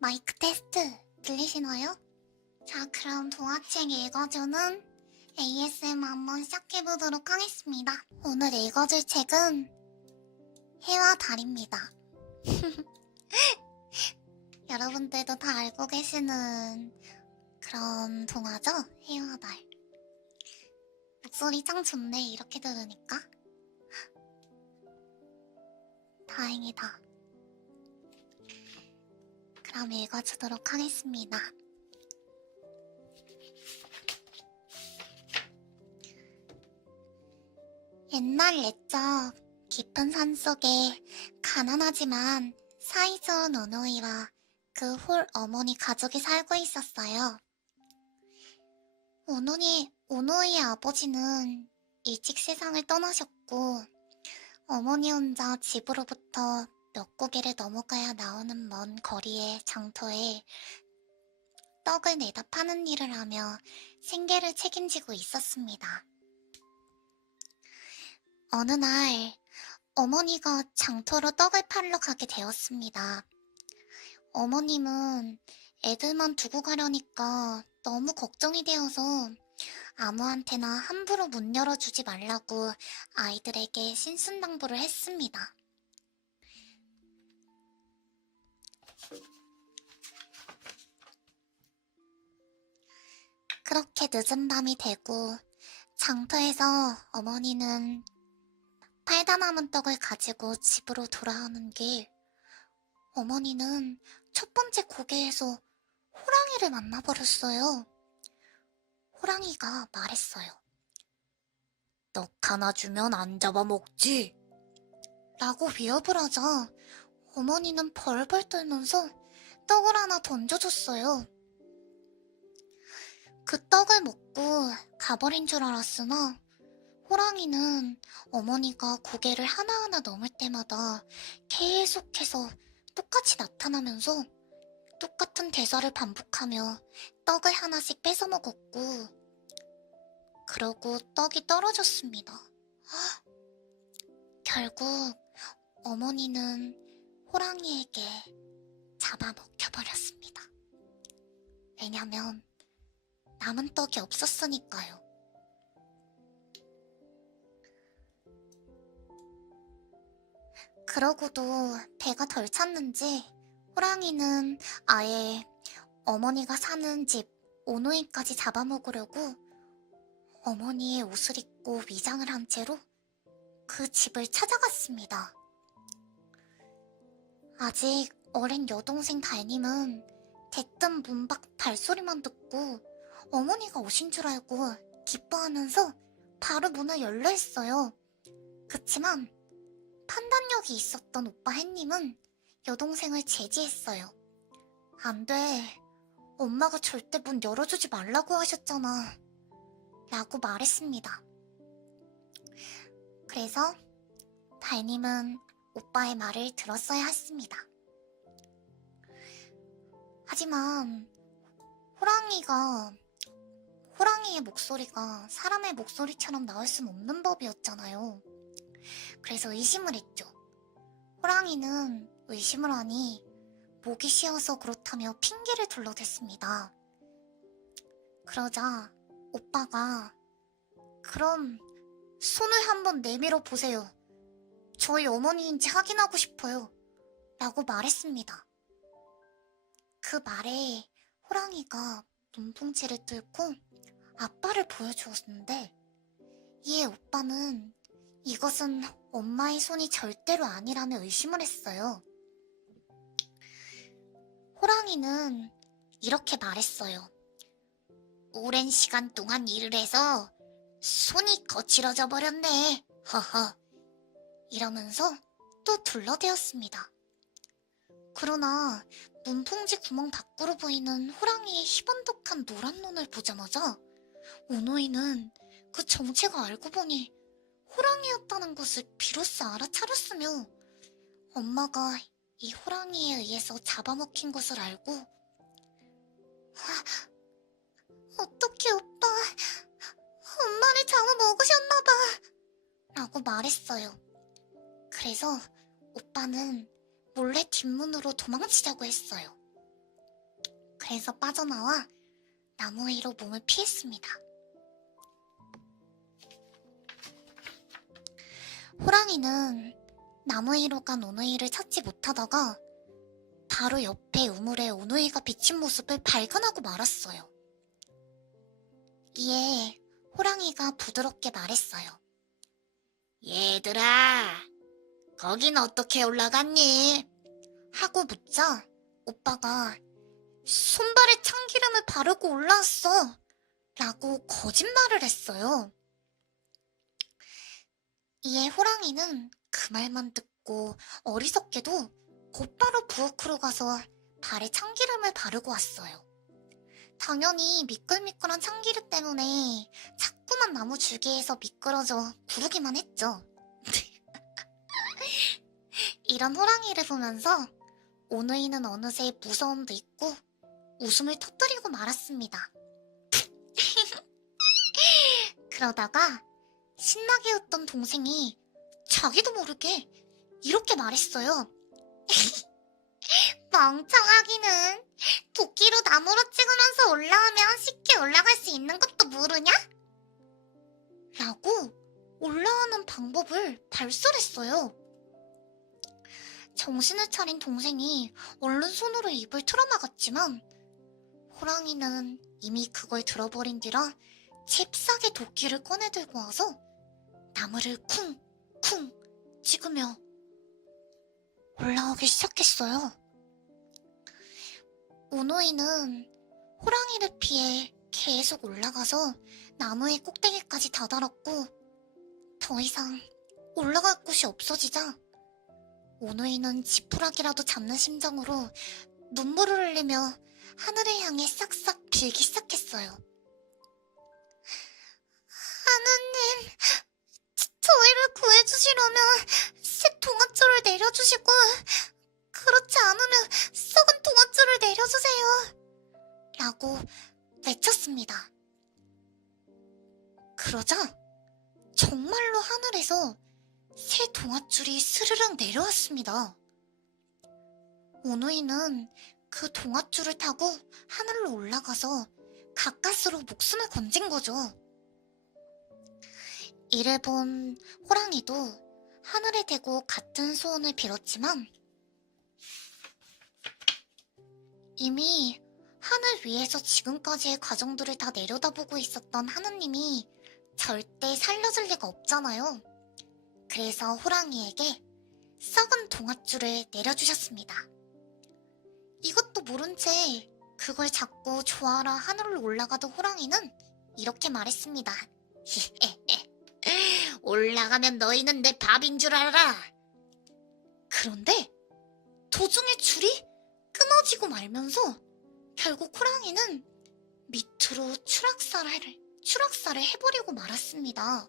마이크 테스트 들리시나요? 자, 그럼 동화책 읽어주는 ASMR 한번 시작해보도록 하겠습니다. 오늘 읽어줄 책은 해와 달입니다. 여러분들도 다 알고 계시는 그런 동화죠? 해와 달. 목소리 짱 좋네, 이렇게 들으니까. 다행이다. 그럼 읽어주도록 하겠습니다. 옛날 옛적 깊은 산속에 가난하지만 사이좋은 오노이와 그 홀 어머니 가족이 살고 있었어요. 오노이의 아버지는 일찍 세상을 떠나셨고 어머니 혼자 집으로부터 몇 고개를 넘어가야 나오는 먼 거리의 장터에 떡을 내다 파는 일을 하며 생계를 책임지고 있었습니다. 어느 날 어머니가 장터로 떡을 팔러 가게 되었습니다. 어머님은 애들만 두고 가려니까 너무 걱정이 되어서 아무한테나 함부로 문 열어주지 말라고 아이들에게 신신당부를 했습니다. 그렇게 늦은 밤이 되고 장터에서 어머니는 팔다 남은 떡을 가지고 집으로 돌아오는 길, 어머니는 첫 번째 고개에서 호랑이를 만나버렸어요. 호랑이가 말했어요. 떡 하나 주면 안 잡아먹지? 라고 위협을 하자 어머니는 벌벌 떨면서 떡을 하나 던져줬어요. 그 떡을 먹고 가버린 줄 알았으나 호랑이는 어머니가 고개를 하나하나 넘을 때마다 계속해서 똑같이 나타나면서 똑같은 대사를 반복하며 떡을 하나씩 뺏어 먹었고 그러고 떡이 떨어졌습니다. 결국 어머니는 호랑이에게 잡아먹혀버렸습니다. 왜냐면 남은 떡이 없었으니까요. 그러고도 배가 덜 찼는지 호랑이는 아예 어머니가 사는 집 오노이까지 잡아먹으려고 어머니의 옷을 입고 위장을 한 채로 그 집을 찾아갔습니다. 아직 어린 여동생 달님은 대뜸 문 밖 발소리만 듣고 어머니가 오신 줄 알고 기뻐하면서 바로 문을 열려 했어요. 그치만 판단력이 있었던 오빠 햇님은 여동생을 제지했어요. 안 돼. 엄마가 절대 문 열어주지 말라고 하셨잖아. 라고 말했습니다. 그래서 달님은 오빠의 말을 들었어야 했습니다. 하지만 호랑이의 목소리가 사람의 목소리처럼 나올 순 없는 법이었잖아요. 그래서 의심을 했죠. 호랑이는 의심을 하니 목이 쉬어서 그렇다며 핑계를 둘러댔습니다. 그러자 오빠가 그럼 손을 한번 내밀어 보세요. 저희 어머니인지 확인하고 싶어요. 라고 말했습니다. 그 말에 호랑이가 눈동자를 뚫고 아빠를 보여주었는데 이에 오빠는 이것은 엄마의 손이 절대로 아니라며 의심을 했어요. 호랑이는 이렇게 말했어요. 오랜 시간 동안 일을 해서 손이 거칠어져 버렸네. 허허. 이러면서 또 둘러대었습니다. 그러나 문풍지 구멍 밖으로 보이는 호랑이의 희번덕한 노란 눈을 보자마자 오노이는 그 정체가 알고 보니 호랑이였다는 것을 비로소 알아차렸으며 엄마가 이 호랑이에 의해서 잡아먹힌 것을 알고 어떡해 오빠, 엄마를 잡아먹으셨나봐 라고 말했어요. 그래서 오빠는 몰래 뒷문으로 도망치자고 했어요. 배에서 빠져나와 나무 위로 몸을 피했습니다. 호랑이는 나무 위로 간 오누이를 찾지 못하다가 바로 옆에 우물에 오누이가 비친 모습을 발견하고 말았어요. 이에 호랑이가 부드럽게 말했어요. 얘들아, 거긴 어떻게 올라갔니? 하고 묻자 오빠가 손발에 참기름을 바르고 올라왔어 라고 거짓말을 했어요. 이에 호랑이는 그 말만 듣고 어리석게도 곧바로 부엌으로 가서 발에 참기름을 바르고 왔어요. 당연히 미끌미끌한 참기름 때문에 자꾸만 나무 줄기에서 미끄러져 구르기만 했죠. 이런 호랑이를 보면서 오누이는 어느새 무서움도 있고 웃음을 터뜨리고 말았습니다. 그러다가 신나게 웃던 동생이 자기도 모르게 이렇게 말했어요. 멍청하기는 도끼로 나무로 찍으면서 올라오면 쉽게 올라갈 수 있는 것도 모르냐? 라고 올라오는 방법을 발설했어요. 정신을 차린 동생이 얼른 손으로 입을 틀어막았지만 호랑이는 이미 그걸 들어버린 뒤라 잽싸게 도끼를 꺼내 들고 와서 나무를 쿵쿵 찍으며 올라오기 시작했어요. 오누이는 호랑이를 피해 계속 올라가서 나무의 꼭대기까지 다다랐고 더 이상 올라갈 곳이 없어지자 오누이는 지푸라기라도 잡는 심정으로 눈물을 흘리며 하늘을 향해 싹싹 빌기 시작했어요. 하느님, 저희를 구해주시려면 새 동아줄을 내려주시고 그렇지 않으면 썩은 동아줄을 내려주세요 라고 외쳤습니다. 그러자 정말로 하늘에서 새 동아줄이 스르륵 내려왔습니다. 오누이는 그 동아줄을 타고 하늘로 올라가서 가까스로 목숨을 건진 거죠. 이를 본 호랑이도 하늘에 대고 같은 소원을 빌었지만 이미 하늘 위에서 지금까지의 과정들을 다 내려다보고 있었던 하느님이 절대 살려줄 리가 없잖아요. 그래서 호랑이에게 썩은 동아줄을 내려주셨습니다. 이것도 모른 채 그걸 잡고 좋아라 하늘로 올라가던 호랑이는 이렇게 말했습니다. 올라가면 너희는 내 밥인 줄 알아. 그런데 도중에 줄이 끊어지고 말면서 결국 호랑이는 밑으로 추락사를 해버리고 말았습니다.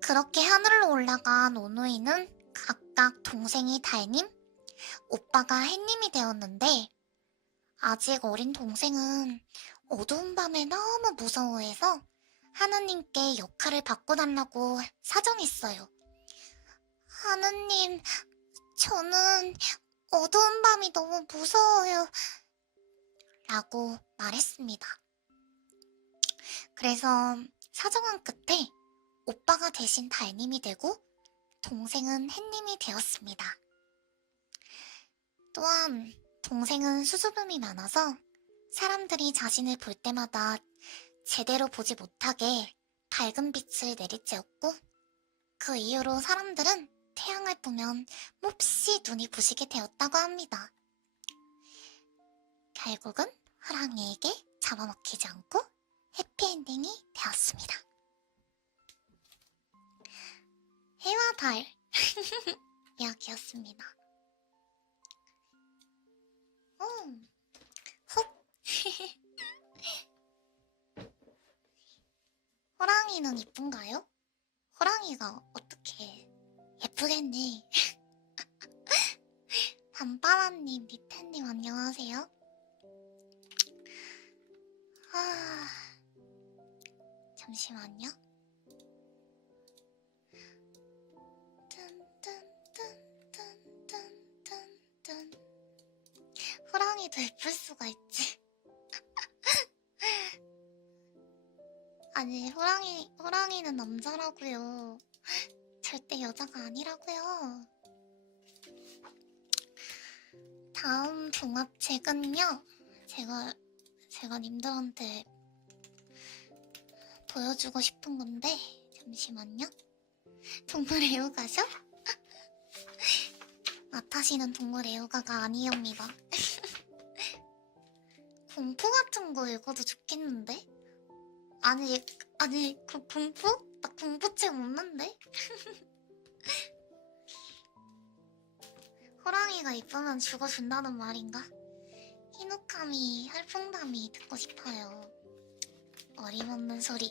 그렇게 하늘로 올라간 오누이는 각각 동생이 달님, 오빠가 햇님이 되었는데 아직 어린 동생은 어두운 밤을 너무 무서워해서 하느님께 역할을 바꿔달라고 사정했어요. 하느님, 저는 어두운 밤이 너무 무서워요 라고 말했습니다. 그래서 사정한 끝에 오빠가 대신 달님이 되고 동생은 햇님이 되었습니다. 또한 동생은 수줍음이 많아서 사람들이 자신을 볼 때마다 제대로 보지 못하게 밝은 빛을 내리쬐었고 그 이후로 사람들은 태양을 보면 몹시 눈이 부시게 되었다고 합니다. 결국은 호랑이에게 잡아먹히지 않고 해피엔딩이 되었습니다. 해와 달 이야기였습니다. 훅 호랑이는 이쁜가요? 호랑이가 어떻게 예쁘겠네. 밤바라님, 리텐님 안녕하세요. 잠시만요. 뜬뜬뜬뜬뜬뜬뜬 호랑이도 예쁠 수가 있지. 아니, 호랑이는 남자라고요. 절대 여자가 아니라고요. 다음 종합책은요. 제가 님들한테 보여주고 싶은 건데, 잠시만요. 동물 애호가죠? 아타시는 동물 애호가가 아니옵니다. 공포 같은 거 읽어도 좋겠는데? 아니, 그 공포? 나 공포책 없는데? 호랑이가 이쁘면 죽어준다는 말인가? 히노카미, 할풍담이 듣고 싶어요. 어림없는 소리.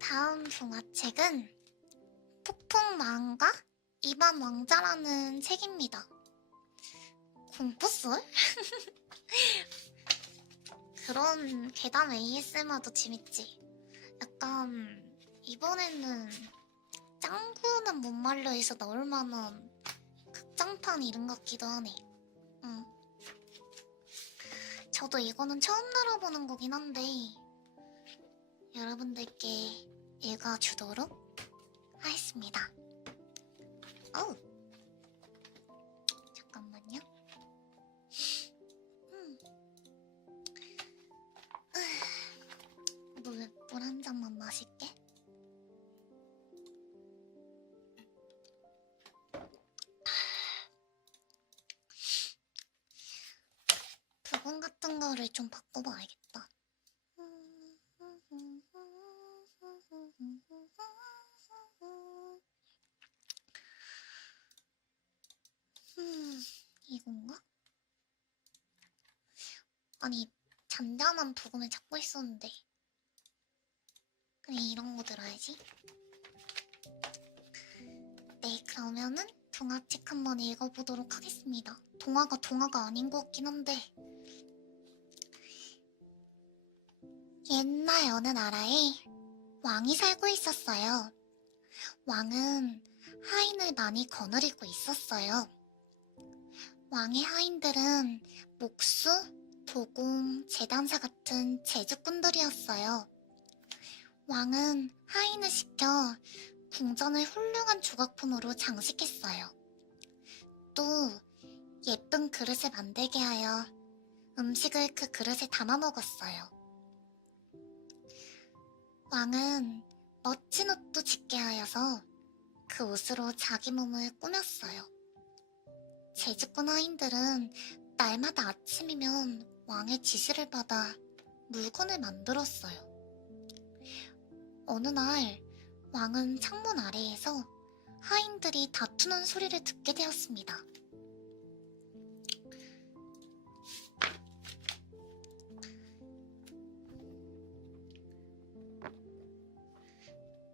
다음 동화책은 폭풍마음과 이반 왕자라는 책입니다. 공포썰? 그런 괴담 ASMR도 재밌지. 약간 이번에는 짱구는 못 말려에서 나올 만한 극장판 이름 같기도 하네. 응. 저도 이거는 처음 들어보는 거긴 한데 여러분들께 읽어주도록 하겠습니다. 어우, 잠깐만요. 물 한 잔만 마실게. 부분 같은 거를 좀 바꿔봐야겠다. 이건가? 아니, 잔잔한 부금을 찾고 있었는데. 그래, 이런 거 들어야지. 네, 그러면은 동화책 한번 읽어보도록 하겠습니다. 동화가 아닌 것 같긴 한데. 옛날 어느 나라에 왕이 살고 있었어요. 왕은 하인을 많이 거느리고 있었어요. 왕의 하인들은 목수, 도공, 재단사 같은 제주꾼들이었어요. 왕은 하인을 시켜 궁전을 훌륭한 조각품으로 장식했어요. 또 예쁜 그릇을 만들게 하여 음식을 그 그릇에 담아 먹었어요. 왕은 멋진 옷도 짓게 하여서 그 옷으로 자기 몸을 꾸몄어요. 제주꾼 하인들은 날마다 아침이면 왕의 지시를 받아 물건을 만들었어요. 어느 날 왕은 창문 아래에서 하인들이 다투는 소리를 듣게 되었습니다.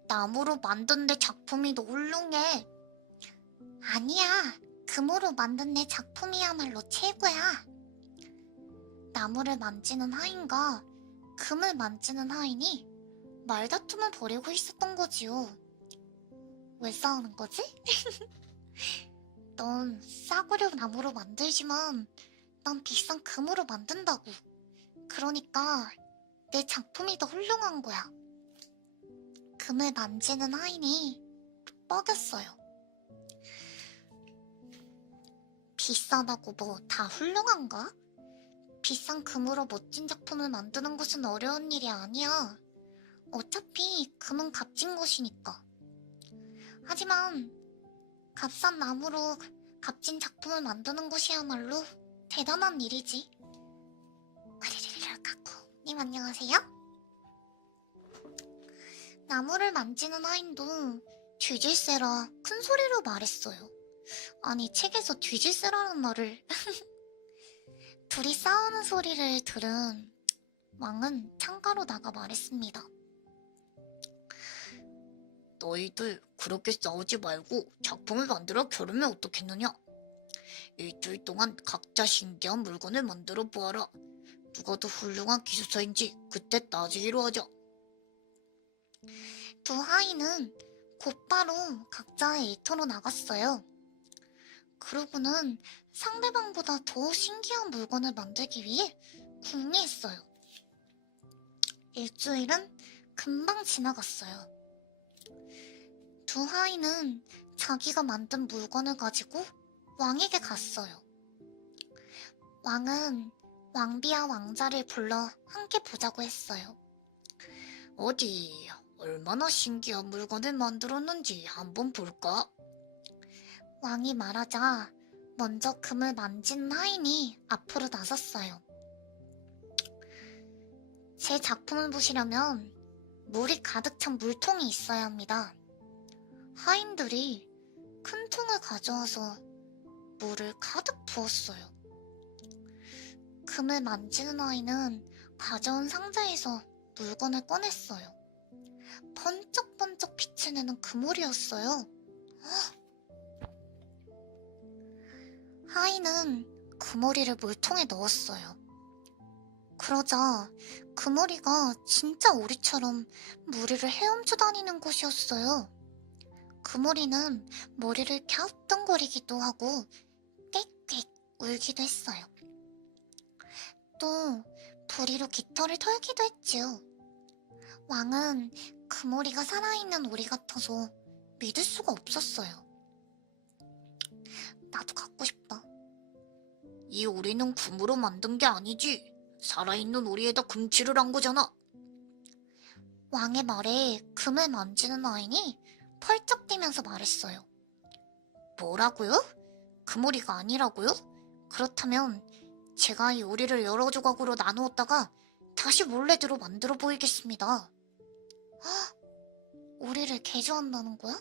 나무로 만든 내 작품이 더 훌륭해. 아니야, 금으로 만든 내 작품이야말로 최고야. 나무를 만지는 하인과 금을 만지는 하인이 말다툼을 벌이고 있었던 거지요. 왜 싸우는 거지? 넌 싸구려 나무로 만들지만 난 비싼 금으로 만든다고. 그러니까 내 작품이 더 훌륭한 거야. 금을 만지는 하인이 뻐겼어요. 비싸다고 뭐 다 훌륭한가? 비싼 금으로 멋진 작품을 만드는 것은 어려운 일이 아니야. 어차피 금은 값진 것이니까. 하지만 값싼 나무로 값진 작품을 만드는 것이야말로 대단한 일이지. 아리리리라 카쿠님 안녕하세요? 나무를 만지는 하인도 뒤질세라 큰 소리로 말했어요. 아니 책에서 뒤질세라는 말을 둘이 싸우는 소리를 들은 왕은 창가로 나가 말했습니다. 너희들 그렇게 싸우지 말고 작품을 만들어 겨루면 어떻겠느냐? 일주일 동안 각자 신기한 물건을 만들어 보아라. 누가 더 훌륭한 기술자인지 그때 따지기로 하자. 두 하인은 곧바로 각자의 일터로 나갔어요. 그러고는 상대방보다 더 신기한 물건을 만들기 위해 궁리했어요. 일주일은 금방 지나갔어요. 두 하인은 자기가 만든 물건을 가지고 왕에게 갔어요. 왕은 왕비와 왕자를 불러 함께 보자고 했어요. 어디 얼마나 신기한 물건을 만들었는지 한번 볼까? 왕이 말하자 먼저 금을 만진 하인이 앞으로 나섰어요. 제 작품을 보시려면 물이 가득 찬 물통이 있어야 합니다. 하인들이 큰 통을 가져와서 물을 가득 부었어요. 금을 만지는 아이는 가져온 상자에서 물건을 꺼냈어요. 번쩍번쩍 빛을 내는 그물이었어요. 하인은 그머리를 물통에 넣었어요. 그러자 그머리가 진짜 오리처럼 무리를 헤엄쳐 다니는 것이었어요. 그머리는 머리를 갸우뚱거리기도 하고 꽥꽥 울기도 했어요. 또 부리로 깃털을 털기도 했지요. 왕은 그머리가 살아있는 오리 같아서 믿을 수가 없었어요. 나도 갖고 싶다. 이 오리는 금으로 만든 게 아니지. 살아있는 오리에다 금칠을 한 거잖아. 왕의 말에 금을 만지는 아인이 펄쩍 뛰면서 말했어요. 뭐라고요? 금오리가 아니라고요? 그렇다면 제가 이 오리를 여러 조각으로 나누었다가 다시 원래대로 만들어 보이겠습니다. 오리를 개조한다는 거야?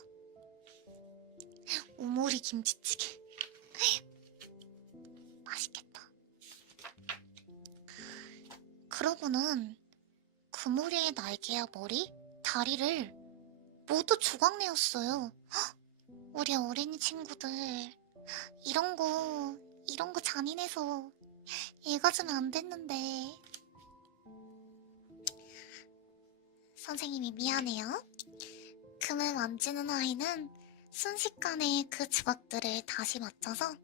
오모리 김치찌개. 맛있겠다. 그러고는 그모리의 날개와 머리, 다리를 모두 조각내었어요. 우리 어린이 친구들 이런 거 잔인해서 읽어주면 안 됐는데. 선생님이 미안해요. 금을 만지는 아이는 순식간에 그 조각들을 다시 맞춰서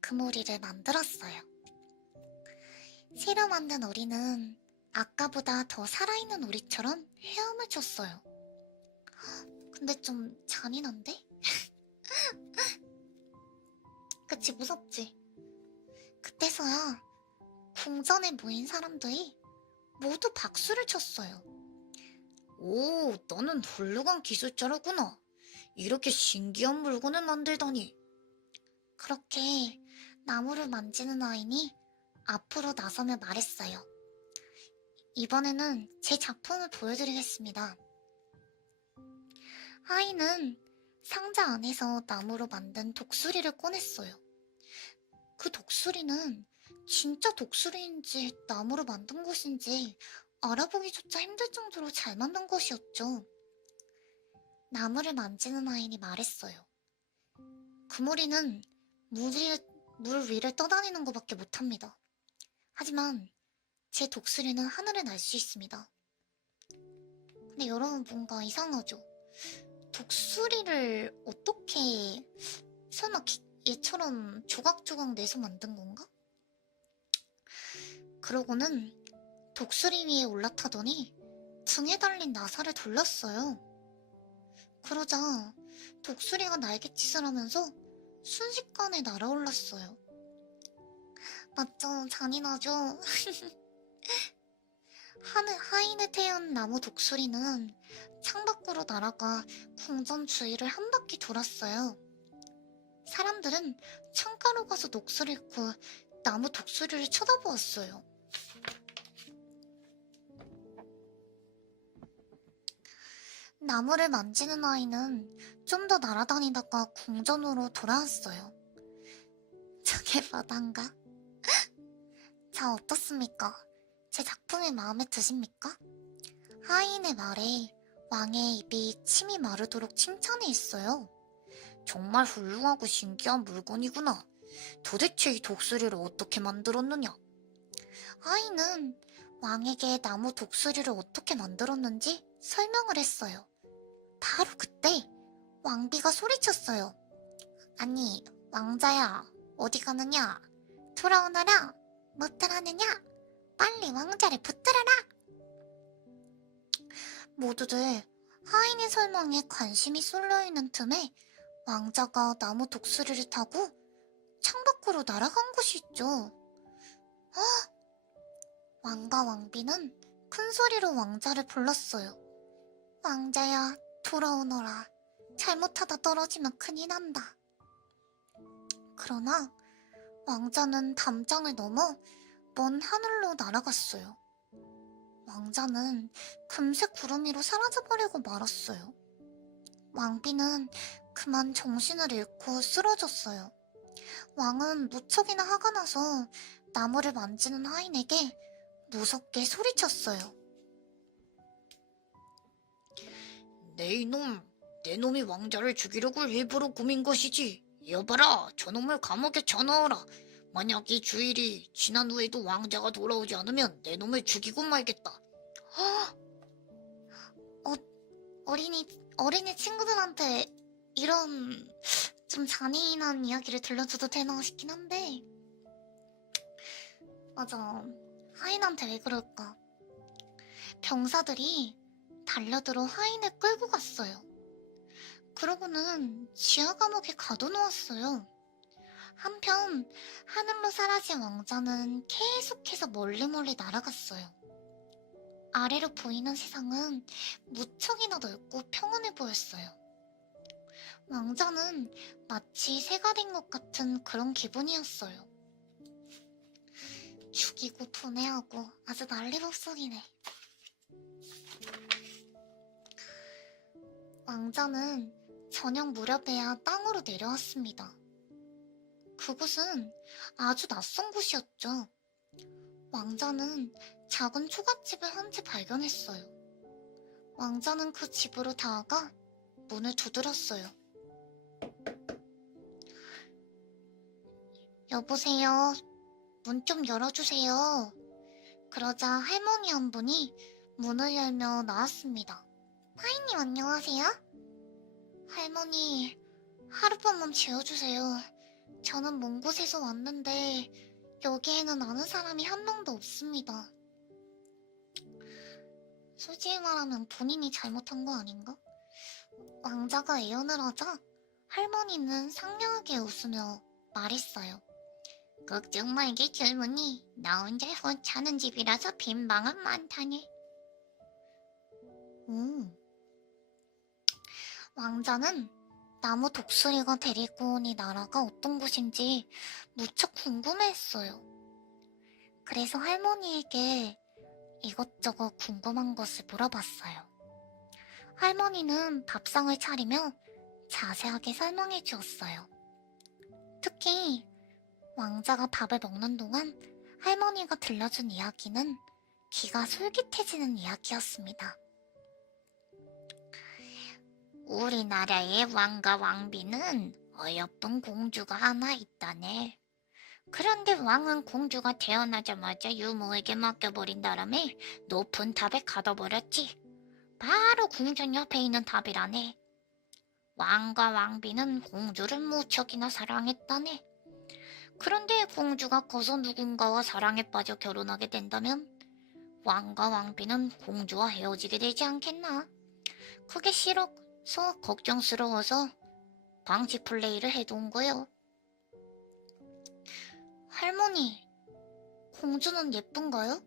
그모리를 만들었어요. 새로 만든 오리는 아까보다 더 살아있는 오리처럼 헤엄을 쳤어요. 근데 좀 잔인한데? 그치, 무섭지? 그때서야 궁전에 모인 사람들이 모두 박수를 쳤어요. 오, 너는 훌륭한 기술자라구나. 이렇게 신기한 물건을 만들다니. 그렇게 나무를 만지는 아이니 앞으로 나서며 말했어요. 이번에는 제 작품을 보여드리겠습니다. 아이는 상자 안에서 나무로 만든 독수리를 꺼냈어요. 그 독수리는 진짜 독수리인지 나무로 만든 것인지 알아보기조차 힘들 정도로 잘 만든 것이었죠. 나무를 만지는 아이니 말했어요. 그모리는 물 위를 떠다니는 것밖에 못합니다. 하지만 제 독수리는 하늘을 날 수 있습니다. 근데 여러분 뭔가 이상하죠? 독수리를 어떻게 설마 얘처럼 조각조각 내서 만든 건가? 그러고는 독수리 위에 올라타더니 등에 달린 나사를 돌렸어요. 그러자 독수리가 날갯짓을 하면서 순식간에 날아올랐어요. 맞죠? 잔인하죠? 하인을 태운 나무 독수리는 창밖으로 날아가 궁전 주위를 한 바퀴 돌았어요. 사람들은 창가로 가서 녹수를 읽고 나무 독수리를 쳐다보았어요. 나무를 만지는 아이는 좀 더 날아다니다가 궁전으로 돌아왔어요. 저게 바다인가? 자, 어떻습니까? 제 작품이 마음에 드십니까? 하인의 말에 왕의 입이 침이 마르도록 칭찬해 있어요. 정말 훌륭하고 신기한 물건이구나. 도대체 이 독수리를 어떻게 만들었느냐? 하인은 왕에게 나무 독수리를 어떻게 만들었는지 설명을 했어요. 바로 그때 왕비가 소리쳤어요. 아니, 왕자야, 어디 가느냐? 돌아오너라. 못들 하느냐? 빨리 왕자를 붙들어라. 모두들 하인의 설명에 관심이 쏠려있는 틈에 왕자가 나무 독수리를 타고 창밖으로 날아간 곳이 있죠. 왕과 왕비는 큰 소리로 왕자를 불렀어요. 왕자야, 돌아오너라. 잘못하다 떨어지면 큰일 난다. 그러나 왕자는 담장을 넘어 먼 하늘로 날아갔어요. 왕자는 금세 구름 위로 사라져버리고 말았어요. 왕비는 그만 정신을 잃고 쓰러졌어요. 왕은 무척이나 화가 나서 나무를 만지는 하인에게 무섭게 소리쳤어요. 내 이놈, 내 놈이 왕자를 죽이려고 일부러 꾸민 것이지. 여봐라, 저놈을 감옥에 쳐넣어라. 만약 이 주일이 지난 후에도 왕자가 돌아오지 않으면 내 놈을 죽이고 말겠다. 어린이 친구들한테 이런 좀 잔인한 이야기를 들려줘도 되나 싶긴 한데, 맞아. 하인한테 왜 그럴까? 병사들이 달려들어 하인을 끌고 갔어요. 그러고는 지하 감옥에 가둬놓았어요. 한편 하늘로 사라진 왕자는 계속해서 멀리 날아갔어요. 아래로 보이는 세상은 무척이나 넓고 평온해 보였어요. 왕자는 마치 새가 된 것 같은 그런 기분이었어요. 죽이고 분해하고 아주 난리법석이네. 왕자는 저녁 무렵에야 땅으로 내려왔습니다. 그곳은 아주 낯선 곳이었죠. 왕자는 작은 초가집을 한 채 발견했어요. 왕자는 그 집으로 다가가 문을 두드렸어요. 여보세요. 문 좀 열어주세요. 그러자 할머니 한 분이 문을 열며 나왔습니다. 하인님 안녕하세요? 할머니, 하룻밤만 재워주세요. 저는 먼 곳에서 왔는데 여기에는 아는 사람이 한 명도 없습니다. 솔직히 말하면 본인이 잘못한 거 아닌가? 왕자가 애연을 하자 할머니는 상냥하게 웃으며 말했어요. 걱정 말게 젊은이. 나 혼자 사는 집이라서 빈 방은 많다네. 왕자는 나무 독수리가 데리고 온 이 나라가 어떤 곳인지 무척 궁금해했어요. 그래서 할머니에게 이것저것 궁금한 것을 물어봤어요. 할머니는 밥상을 차리며 자세하게 설명해 주었어요. 특히 왕자가 밥을 먹는 동안 할머니가 들려준 이야기는 귀가 솔깃해지는 이야기였습니다. 우리나라의 왕과 왕비는 어여쁜 공주가 하나 있다네. 그런데 왕은 공주가 태어나자마자 유모에게 맡겨버린 다음에 높은 탑에 가둬버렸지. 바로 궁전 옆에 있는 탑이라네. 왕과 왕비는 공주를 무척이나 사랑했다네. 그런데 공주가 커서 누군가와 사랑에 빠져 결혼하게 된다면 왕과 왕비는 공주와 헤어지게 되지 않겠나? 그게 싫어서 걱정스러워서 방치 플레이를 해둔 거요. 할머니, 공주는 예쁜가요?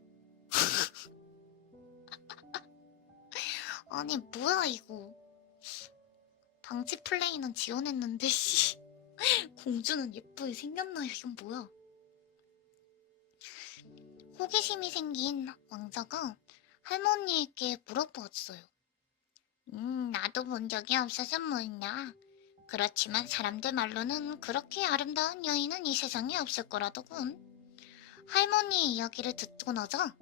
아니 뭐야 이거. 방치 플레이는 지원했는데 씨. 공주는 예쁘게 생겼나요? 이건 뭐야? 호기심이 생긴 왕자가 할머니에게 물어보았어요. 나도 본 적이 없어서 몰라. 그렇지만 사람들 말로는 그렇게 아름다운 여인은 이 세상에 없을 거라더군. 할머니의 이야기를 듣고 나자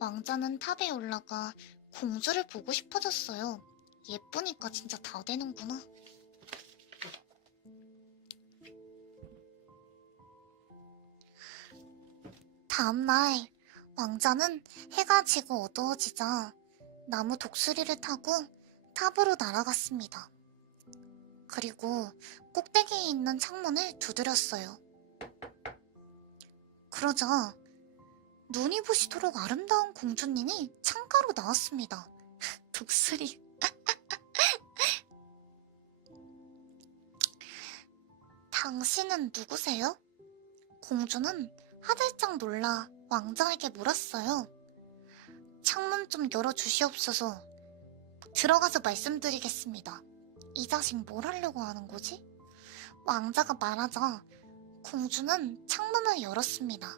왕자는 탑에 올라가 공주를 보고 싶어졌어요. 예쁘니까 진짜 다 되는구나. 다음날 왕자는 해가 지고 어두워지자 나무 독수리를 타고 탑으로 날아갔습니다. 그리고 꼭대기에 있는 창문을 두드렸어요. 그러자 눈이 부시도록 아름다운 공주님이 창가로 나왔습니다. 독수리. 당신은 누구세요? 공주는 화들짝 놀라 왕자에게 물었어요. 창문 좀 열어주시옵소서. 들어가서 말씀드리겠습니다. 이 자식 뭘 하려고 하는 거지? 왕자가 말하자 공주는 창문을 열었습니다.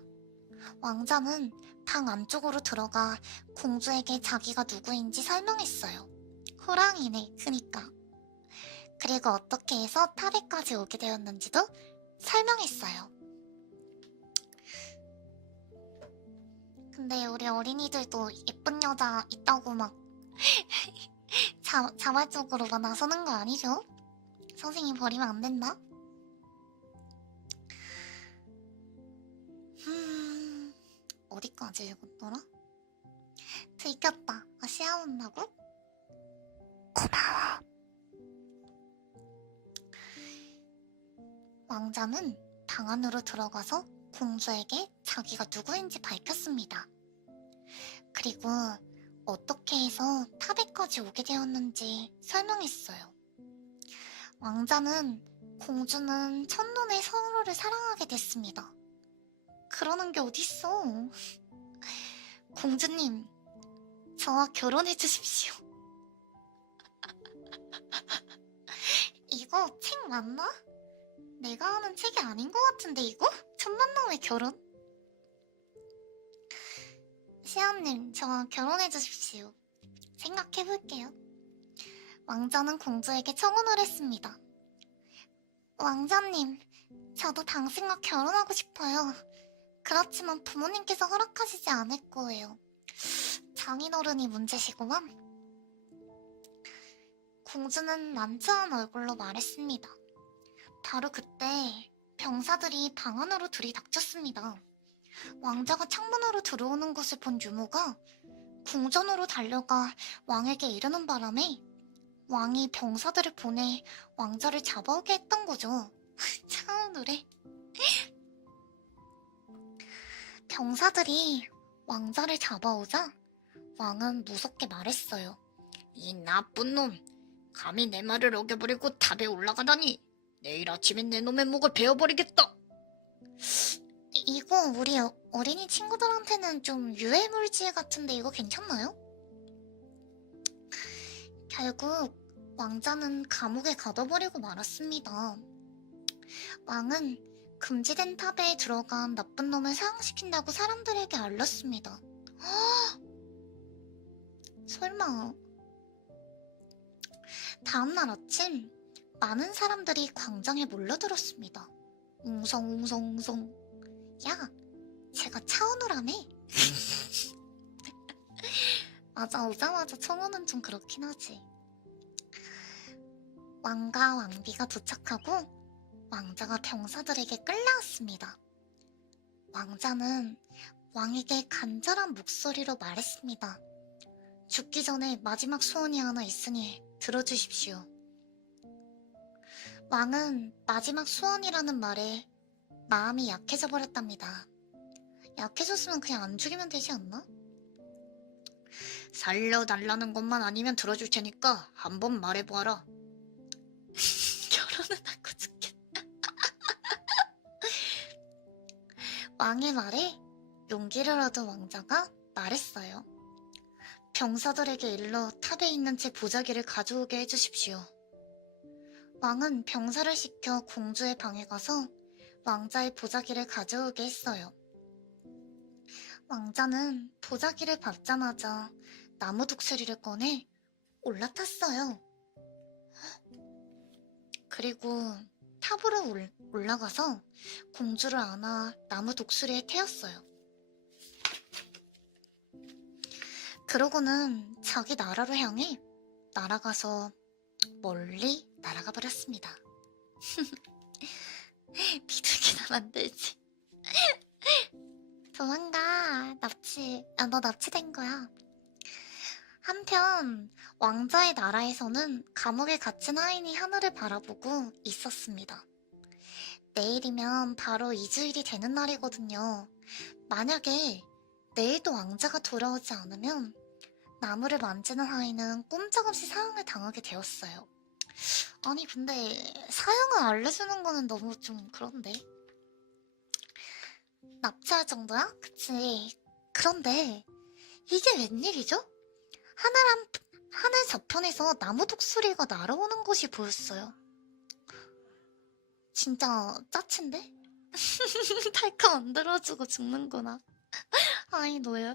왕자는 방 안쪽으로 들어가 공주에게 자기가 누구인지 설명했어요. 호랑이네, 그니까. 그리고 어떻게 해서 탑에까지 오게 되었는지도 설명했어요. 근데 우리 어린이들도 예쁜 여자 있다고 막 자발적으로 막 나서는 거 아니죠? 선생님 버리면 안 된다? 어디까지 읽었더라? 들켰다. 시야 온다고? 고마워. 왕자는 방 안으로 들어가서 공주에게 자기가 누구인지 밝혔습니다. 그리고 어떻게 해서 탑에까지 오게 되었는지 설명했어요. 왕자는 공주는 첫눈에 서로를 사랑하게 됐습니다. 그러는 게 어딨어. 공주님, 저와 결혼해 주십시오. 이거 책 맞나? 내가 아는 책이 아닌 것 같은데 이거? 첫 만남에 결혼? 시아님, 저와 결혼해 주십시오. 생각해볼게요. 왕자는 공주에게 청혼을 했습니다. 왕자님, 저도 당신과 결혼하고 싶어요. 그렇지만 부모님께서 허락하시지 않을 거예요. 장인어른이 문제시구만. 공주는 난처한 얼굴로 말했습니다. 바로 그때 병사들이 방 안으로 들이닥쳤습니다. 왕자가 창문으로 들어오는 것을 본 유모가 궁전으로 달려가 왕에게 이르는 바람에 왕이 병사들을 보내 왕자를 잡아오게 했던 거죠. 참 노래. 병사들이 왕자를 잡아오자 왕은 무섭게 말했어요. 이 나쁜 놈, 감히 내 말을 어겨버리고 탑에 올라가다니. 내일 아침엔 내 놈의 목을 베어버리겠다. 이거 우리 어린이 친구들한테는 좀 유해물질 같은데 이거 괜찮나요? 결국 왕자는 감옥에 가둬버리고 말았습니다. 왕은 금지된 탑에 들어간 나쁜 놈을 사형시킨다고 사람들에게 알렸습니다. 설마. 다음날 아침 많은 사람들이 광장에 몰려들었습니다. 웅성웅성웅성. 야, 제가 차은우라며? 맞아, 오자마자 청혼은 좀 그렇긴 하지. 왕과 왕비가 도착하고 왕자가 병사들에게 끌려왔습니다. 왕자는 왕에게 간절한 목소리로 말했습니다. 죽기 전에 마지막 소원이 하나 있으니 들어주십시오. 왕은 마지막 소원이라는 말에 마음이 약해져 버렸답니다. 약해졌으면 그냥 안 죽이면 되지 않나? 살려달라는 것만 아니면 들어줄 테니까 한번 말해보아라. 결혼은 하고 죽겠다. 왕의 말에 용기를 얻은 왕자가 말했어요. 병사들에게 일러 탑에 있는 제 보자기를 가져오게 해주십시오. 왕은 병사를 시켜 공주의 방에 가서 왕자의 보자기를 가져오게 했어요. 왕자는 보자기를 밟자마자 나무 독수리를 꺼내 올라탔어요. 그리고 탑으로 올라가서 공주를 안아 나무 독수리에 태웠어요. 그러고는 자기 나라로 향해 날아가서 멀리 날아가 버렸습니다. 비둘기나 만들지. 도망가. 너 납치된 거야. 한편 왕자의 나라에서는 감옥에 갇힌 하인이 하늘을 바라보고 있었습니다. 내일이면 바로 2주일이 되는 날이거든요. 만약에 내일도 왕자가 돌아오지 않으면 나무를 만지는 하인은 꼼짝없이 사형을 당하게 되었어요. 아니 근데 사형을 알려주는 거는 너무 좀 그런데? 납치할 정도야? 그치. 그런데 이게 웬일이죠? 하늘 저편에서 나무 독수리가 날아오는 것이 보였어요. 진짜 짜친데? 탈카 만들어주고 죽는구나. 아이 노예.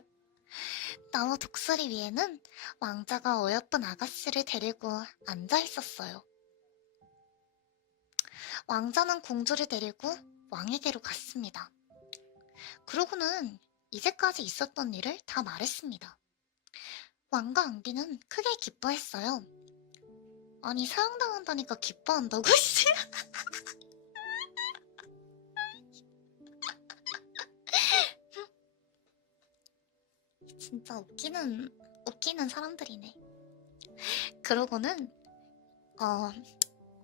나무 독수리 위에는 왕자가 어여쁜 아가씨를 데리고 앉아 있었어요. 왕자는 공주를 데리고 왕에게로 갔습니다. 그러고는 이제까지 있었던 일을 다 말했습니다. 왕과 앙비는 크게 기뻐했어요. 아니 사형당한다니까 기뻐한다고? 씨. 진짜 웃기는 사람들이네. 그러고는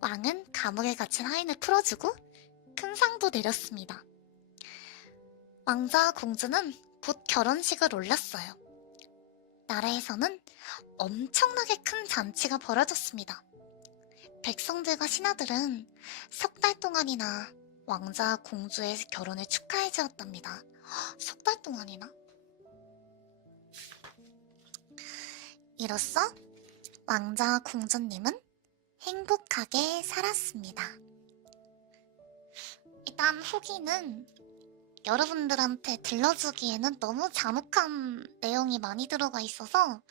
왕은 감옥에 갇힌 하인을 풀어주고 큰 상도 내렸습니다. 왕자와 공주는 곧 결혼식을 올렸어요. 나라에서는 엄청나게 큰 잔치가 벌어졌습니다. 백성들과 신하들은 석 달 동안이나 왕자와 공주의 결혼을 축하해 주었답니다. 석 달 동안이나? 이로써 왕자와 공주님은 행복하게 살았습니다. 일단 후기는 여러분들한테 들려주기에는 너무 잔혹한 내용이 많이 들어가 있어서,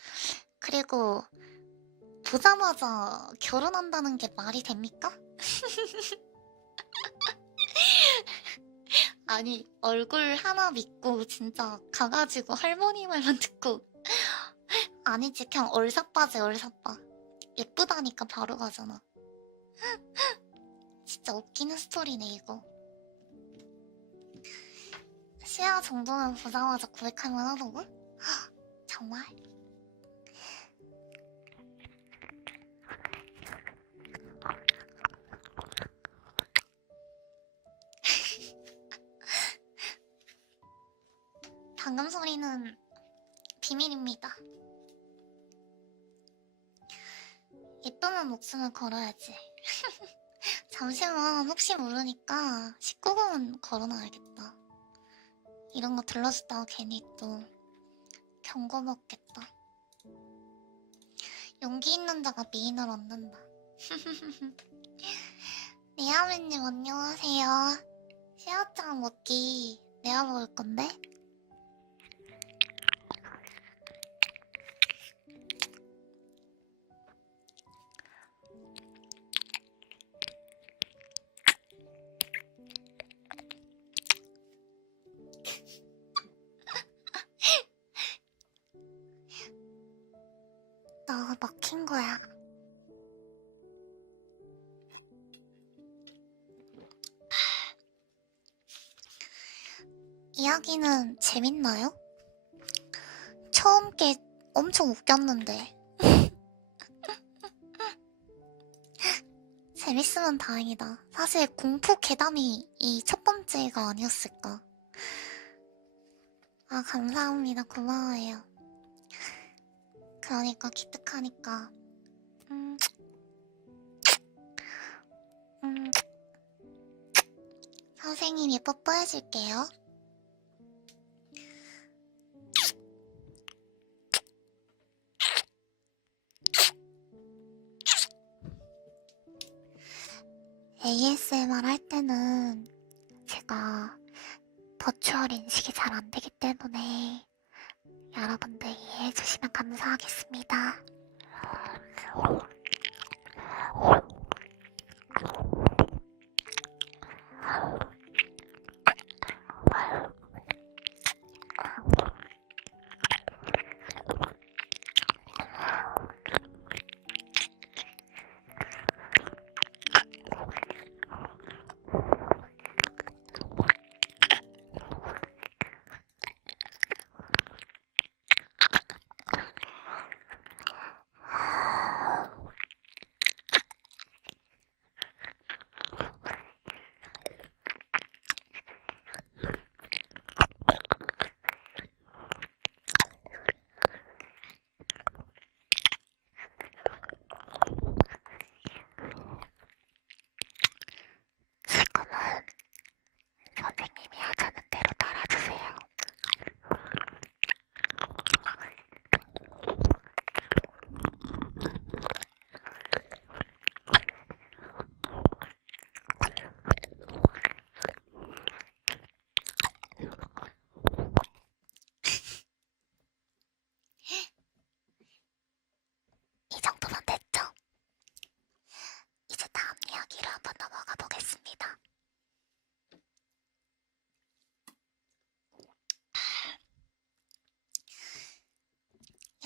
그리고 보자마자 결혼한다는 게 말이 됩니까? 아니 얼굴 하나 믿고 진짜 가가지고 할머니 말만 듣고 아니지 그냥 얼사빠지 얼사빠. 예쁘다니까 바로 가잖아. 진짜 웃기는 스토리네 이거. 시야 정도는 보자마자 고백할 만하다고? 정말? 방금 소리는 비밀입니다. 예쁘면 목숨을 걸어야지. 잠시만 혹시 모르니까 19금 걸어놔야겠다. 이런 거 들러줬다가 괜히 또 경고 먹겠다. 용기 있는 자가 미인을 얻는다. 리아맨님 안녕하세요. 씨앗장 먹기 내가 먹을 건데? 나 막힌 거야. 이야기는 재밌나요? 처음 게 엄청 웃겼는데. 재밌으면 다행이다. 사실 공포 괴담이 이 첫 번째가 아니었을까. 아, 감사합니다. 고마워요. 그러니까 기특하니까. 음. 선생님이 뽀뽀해줄게요. ASMR 할 때는 제가 버추얼 인식이 잘 안 되기 때문에 여러분들 이해해 주시면 감사하겠습니다.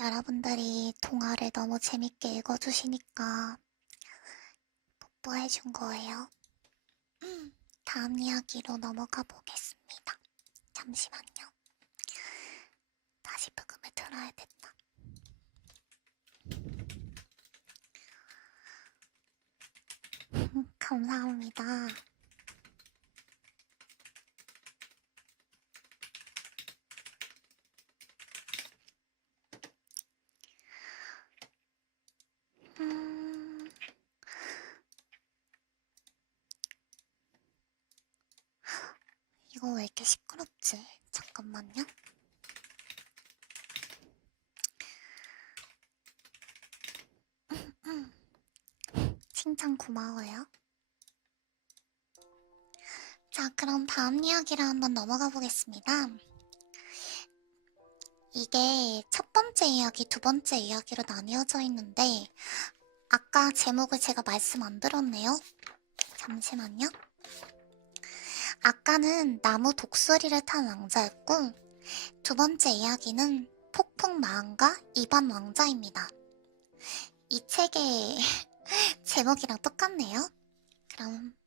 여러분들이 동화를 너무 재밌게 읽어주시니까 뽀뽀해준 거예요. 다음 이야기로 넘어가 보겠습니다. 잠시만요. 다시 부금을 들어야 됐다. 감사합니다. 이거 왜 이렇게 시끄럽지? 잠깐만요. 칭찬 고마워요. 자, 그럼 다음 이야기로 한번 넘어가 보겠습니다. 이게 첫 번째 이야기, 두 번째 이야기로 나뉘어져 있는데 아까 제목을 제가 말씀 안 들었네요. 잠시만요. 아까는 나무 독수리를 탄 왕자였고 두 번째 이야기는 폭풍 마왕과 이반 왕자입니다. 이 책의 제목이랑 똑같네요. 그럼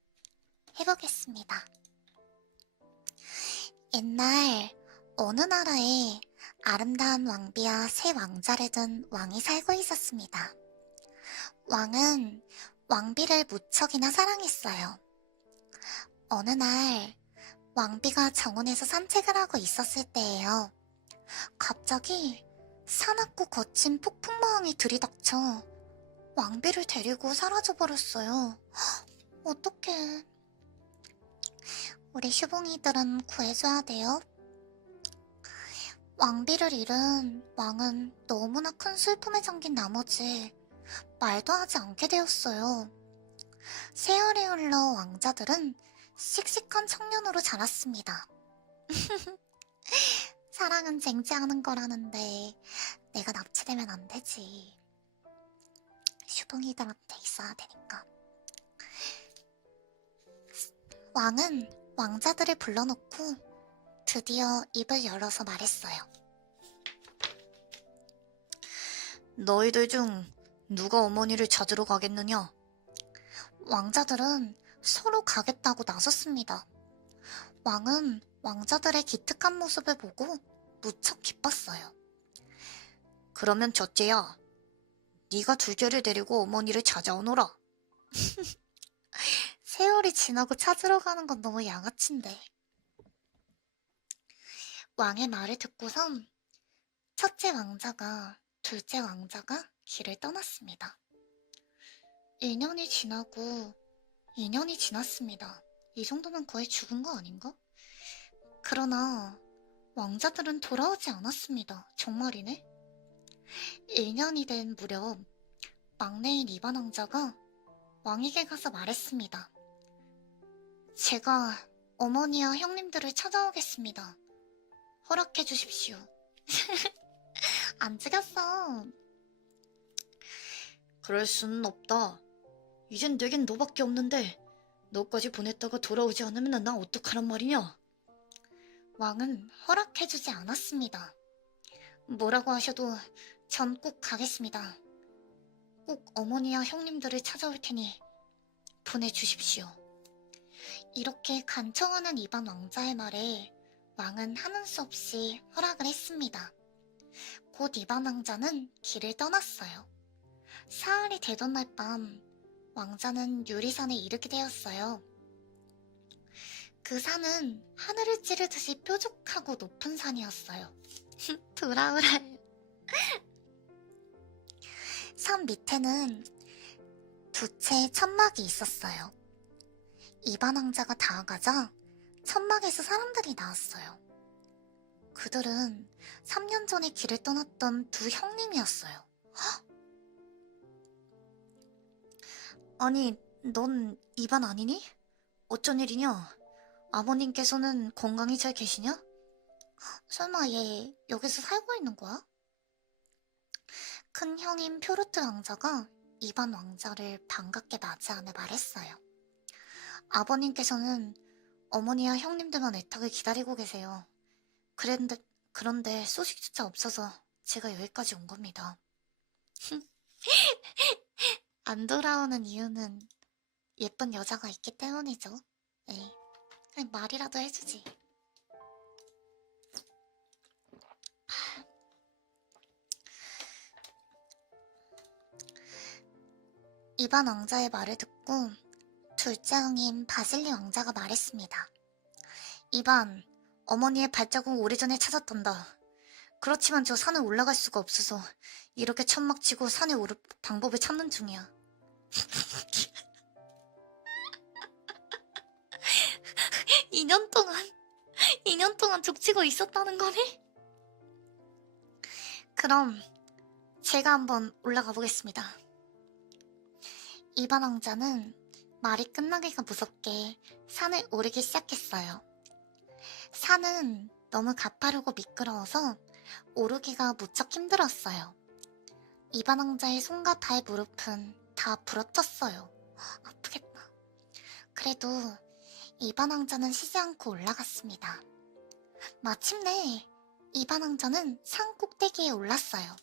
해보겠습니다. 옛날 어느 나라에 아름다운 왕비와 새 왕자를 둔 왕이 살고 있었습니다. 왕은 왕비를 무척이나 사랑했어요. 어느 날 왕비가 정원에서 산책을 하고 있었을 때예요. 갑자기 사납고 거친 폭풍마왕이 들이닥쳐 왕비를 데리고 사라져버렸어요. 어떡해. 우리 슈봉이들은 구해줘야 돼요. 왕비를 잃은 왕은 너무나 큰 슬픔에 잠긴 나머지 말도 하지 않게 되었어요. 세월이 흘러 왕자들은 씩씩한 청년으로 자랐습니다. 사랑은 쟁취하는 거라는데 내가 납치되면 안 되지. 슈봉이들한테 있어야 되니까. 왕은 왕자들을 불러놓고 드디어 입을 열어서 말했어요. 너희들 중 누가 어머니를 찾으러 가겠느냐? 왕자들은 서로 가겠다고 나섰습니다. 왕은 왕자들의 기특한 모습을 보고 무척 기뻤어요. 그러면 첫째야, 네가 둘째를 데리고 어머니를 찾아오너라. 세월이 지나고 찾으러 가는 건 너무 양아치인데. 왕의 말을 듣고선 첫째 왕자가 둘째 왕자가 길을 떠났습니다. 1년이 지나고 2년이 지났습니다. 이 정도면 거의 죽은 거 아닌가? 그러나 왕자들은 돌아오지 않았습니다. 정말이네? 1년이 된 무렵 막내인 이반 왕자가 왕에게 가서 말했습니다. 제가 어머니와 형님들을 찾아오겠습니다. 허락해 주십시오. 안 죽였어. 그럴 수는 없다. 이젠 내겐 너밖에 없는데 너까지 보냈다가 돌아오지 않으면 나 어떡하란 말이냐? 왕은 허락해주지 않았습니다. 뭐라고 하셔도 전 꼭 가겠습니다. 꼭 어머니와 형님들을 찾아올 테니 보내주십시오. 이렇게 간청하는 이반 왕자의 말에 왕은 하는 수 없이 허락을 했습니다. 곧 이반 왕자는 길을 떠났어요. 사흘이 되던 날 밤 왕자는 유리산에 이르게 되었어요. 그 산은 하늘을 찌르듯이 뾰족하고 높은 산이었어요. 돌아오라요. 산 밑에는 두 채의 천막이 있었어요. 이반 왕자가 다가가자 천막에서 사람들이 나왔어요. 그들은 3년 전에 길을 떠났던 두 형님이었어요. 아니, 넌 이반 아니니? 어쩐 일이냐? 아버님께서는 건강히 잘 계시냐? 설마 얘 여기서 살고 있는 거야? 큰 형인 표르트 왕자가 이반 왕자를 반갑게 맞이하며 말했어요. 아버님께서는 어머니와 형님들만 애타게 기다리고 계세요. 그런데 소식조차 없어서 제가 여기까지 온 겁니다. 안 돌아오는 이유는 예쁜 여자가 있기 때문이죠. 네. 그냥 말이라도 해주지. 이반 왕자의 말을 듣고 둘째 왕인 바실리 왕자가 말했습니다. 이반, 어머니의 발자국 오래전에 찾았단다. 그렇지만 저 산에 올라갈 수가 없어서 이렇게 천막 치고 산에 오를 방법을 찾는 중이야. 2년 동안 족치고 있었다는 거네? 그럼 제가 한번 올라가 보겠습니다. 이반 왕자는 말이 끝나기가 무섭게 산을 오르기 시작했어요. 산은 너무 가파르고 미끄러워서 오르기가 무척 힘들었어요. 이반 왕자의 손과 발 무릎은 다 부러졌어요. 아프겠다. 그래도 이반 왕자는 쉬지 않고 올라갔습니다. 마침내 이반 왕자는 산 꼭대기에 올랐어요.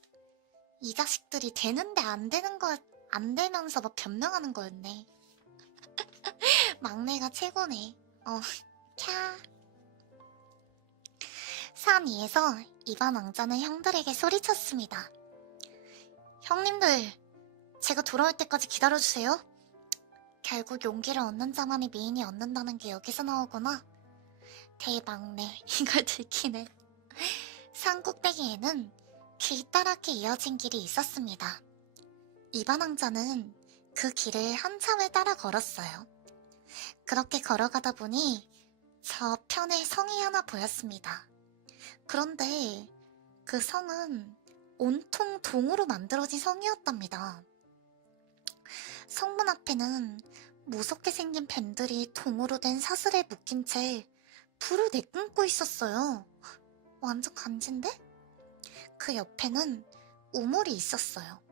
이 자식들이 되는데 안 되는 거 안 되면서 막 변명하는 거였네. 막내가 최고네. 캬. 산 위에서 이반 왕자는 형들에게 소리쳤습니다. 형님들, 제가 돌아올 때까지 기다려주세요. 결국 용기를 얻는 자만이 미인이 얻는다는 게 여기서 나오구나. 대막내, 이걸 들키네. 산 꼭대기에는 길다랗게 이어진 길이 있었습니다. 이반 왕자는 그 길을 한참을 따라 걸었어요. 그렇게 걸어가다 보니 저편에 성이 하나 보였습니다. 그런데 그 성은 온통 동으로 만들어진 성이었답니다. 성문 앞에는 무섭게 생긴 뱀들이 동으로 된 사슬에 묶인 채 불을 내뿜고 있었어요. 완전 간지인데? 그 옆에는 우물이 있었어요.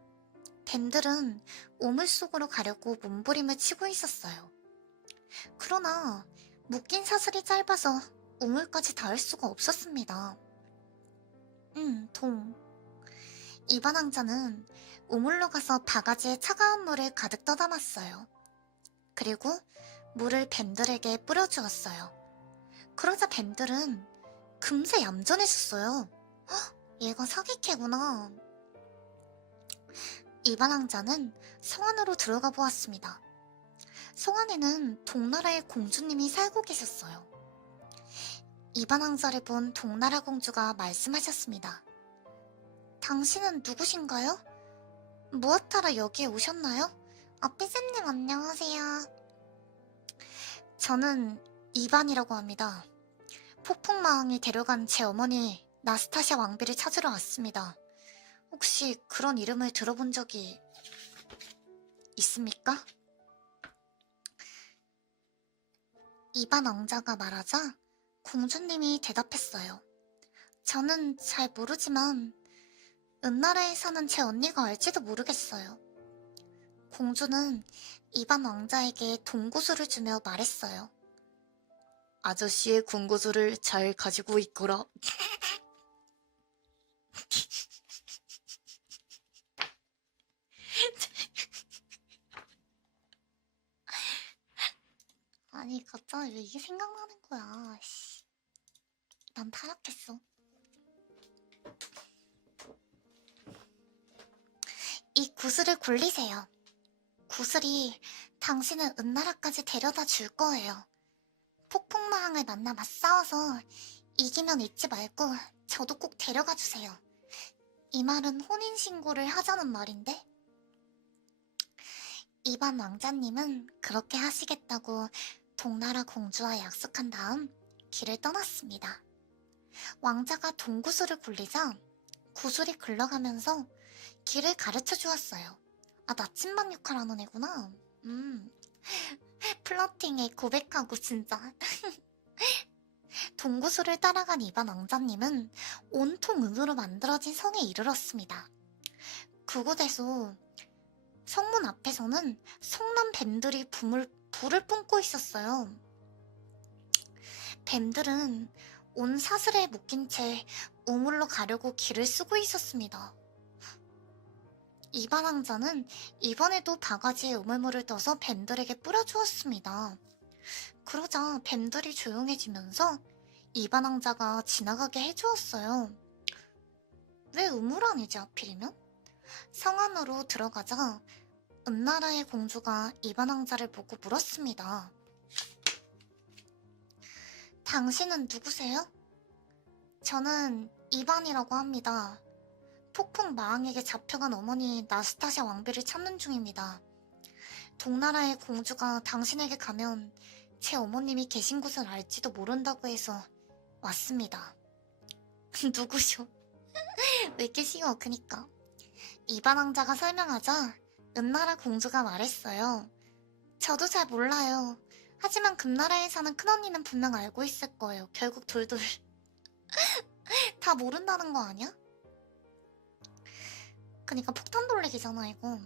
뱀들은 우물 속으로 가려고 몸부림을 치고 있었어요. 그러나 묶인 사슬이 짧아서 우물까지 닿을 수가 없었습니다. 동. 이반 왕자는 우물로 가서 바가지에 차가운 물을 가득 떠 담았어요. 그리고 물을 뱀들에게 뿌려주었어요. 그러자 뱀들은 금세 얌전해졌어요. 얘가 사기캐구나. 이반 왕자는 성 안으로 들어가 보았습니다. 성 안에는 동나라의 공주님이 살고 계셨어요. 이반 왕자를 본 동나라 공주가 말씀하셨습니다. 당신은 누구신가요? 무엇하러 여기에 오셨나요? 삐쌤님 안녕하세요. 저는 이반이라고 합니다. 폭풍마왕이 데려간 제 어머니 나스타샤 왕비를 찾으러 왔습니다. 혹시 그런 이름을 들어본 적이 있습니까? 이반 왕자가 말하자 공주님이 대답했어요. 저는 잘 모르지만 은나라에 사는 제 언니가 알지도 모르겠어요. 공주는 이반 왕자에게 동구슬을 주며 말했어요. 아저씨의 군고술을 잘 가지고 있거라. 아니 갑자기 왜 이게 생각나는 거야. 씨. 난 타락했어. 이 구슬을 굴리세요. 구슬이 당신을 은나라까지 데려다 줄 거예요. 폭풍마왕을 만나 맞싸워서 이기면 잊지 말고 저도 꼭 데려가 주세요. 이 말은 혼인신고를 하자는 말인데? 이반 왕자님은 그렇게 하시겠다고 동나라 공주와 약속한 다음 길을 떠났습니다. 왕자가 동구슬을 굴리자 구슬이 굴러가면서 길을 가르쳐 주었어요. 나침반 역할하는 애구나. 플러팅에 고백하고 진짜. 동구슬을 따라간 이반 왕자님은 온통 은으로 만들어진 성에 이르렀습니다. 그곳에서 성문 앞에서는 성난 뱀들이 불을 뿜고 있었어요. 뱀들은 온 사슬에 묶인 채 우물로 가려고 길을 쓰고 있었습니다. 이반 왕자는 이번에도 바가지에 우물물을 떠서 뱀들에게 뿌려주었습니다. 그러자 뱀들이 조용해지면서 이반 왕자가 지나가게 해주었어요. 왜 우물 안이지 하필이면? 성 안으로 들어가자 은나라의 공주가 이반 왕자를 보고 물었습니다. 당신은 누구세요? 저는 이반이라고 합니다. 폭풍 마왕에게 잡혀간 어머니 나스타샤 왕비를 찾는 중입니다. 동나라의 공주가 당신에게 가면 제 어머님이 계신 곳을 알지도 모른다고 해서 왔습니다. 누구셔? 왜 이렇게 쉬워, 그니까. 이반 왕자가 설명하자 은나라 공주가 말했어요. 저도 잘 몰라요. 하지만 금나라에 사는 큰언니는 분명 알고 있을 거예요. 결국 돌돌 다 모른다는 거 아니야? 그니까 폭탄 돌리기잖아 이거.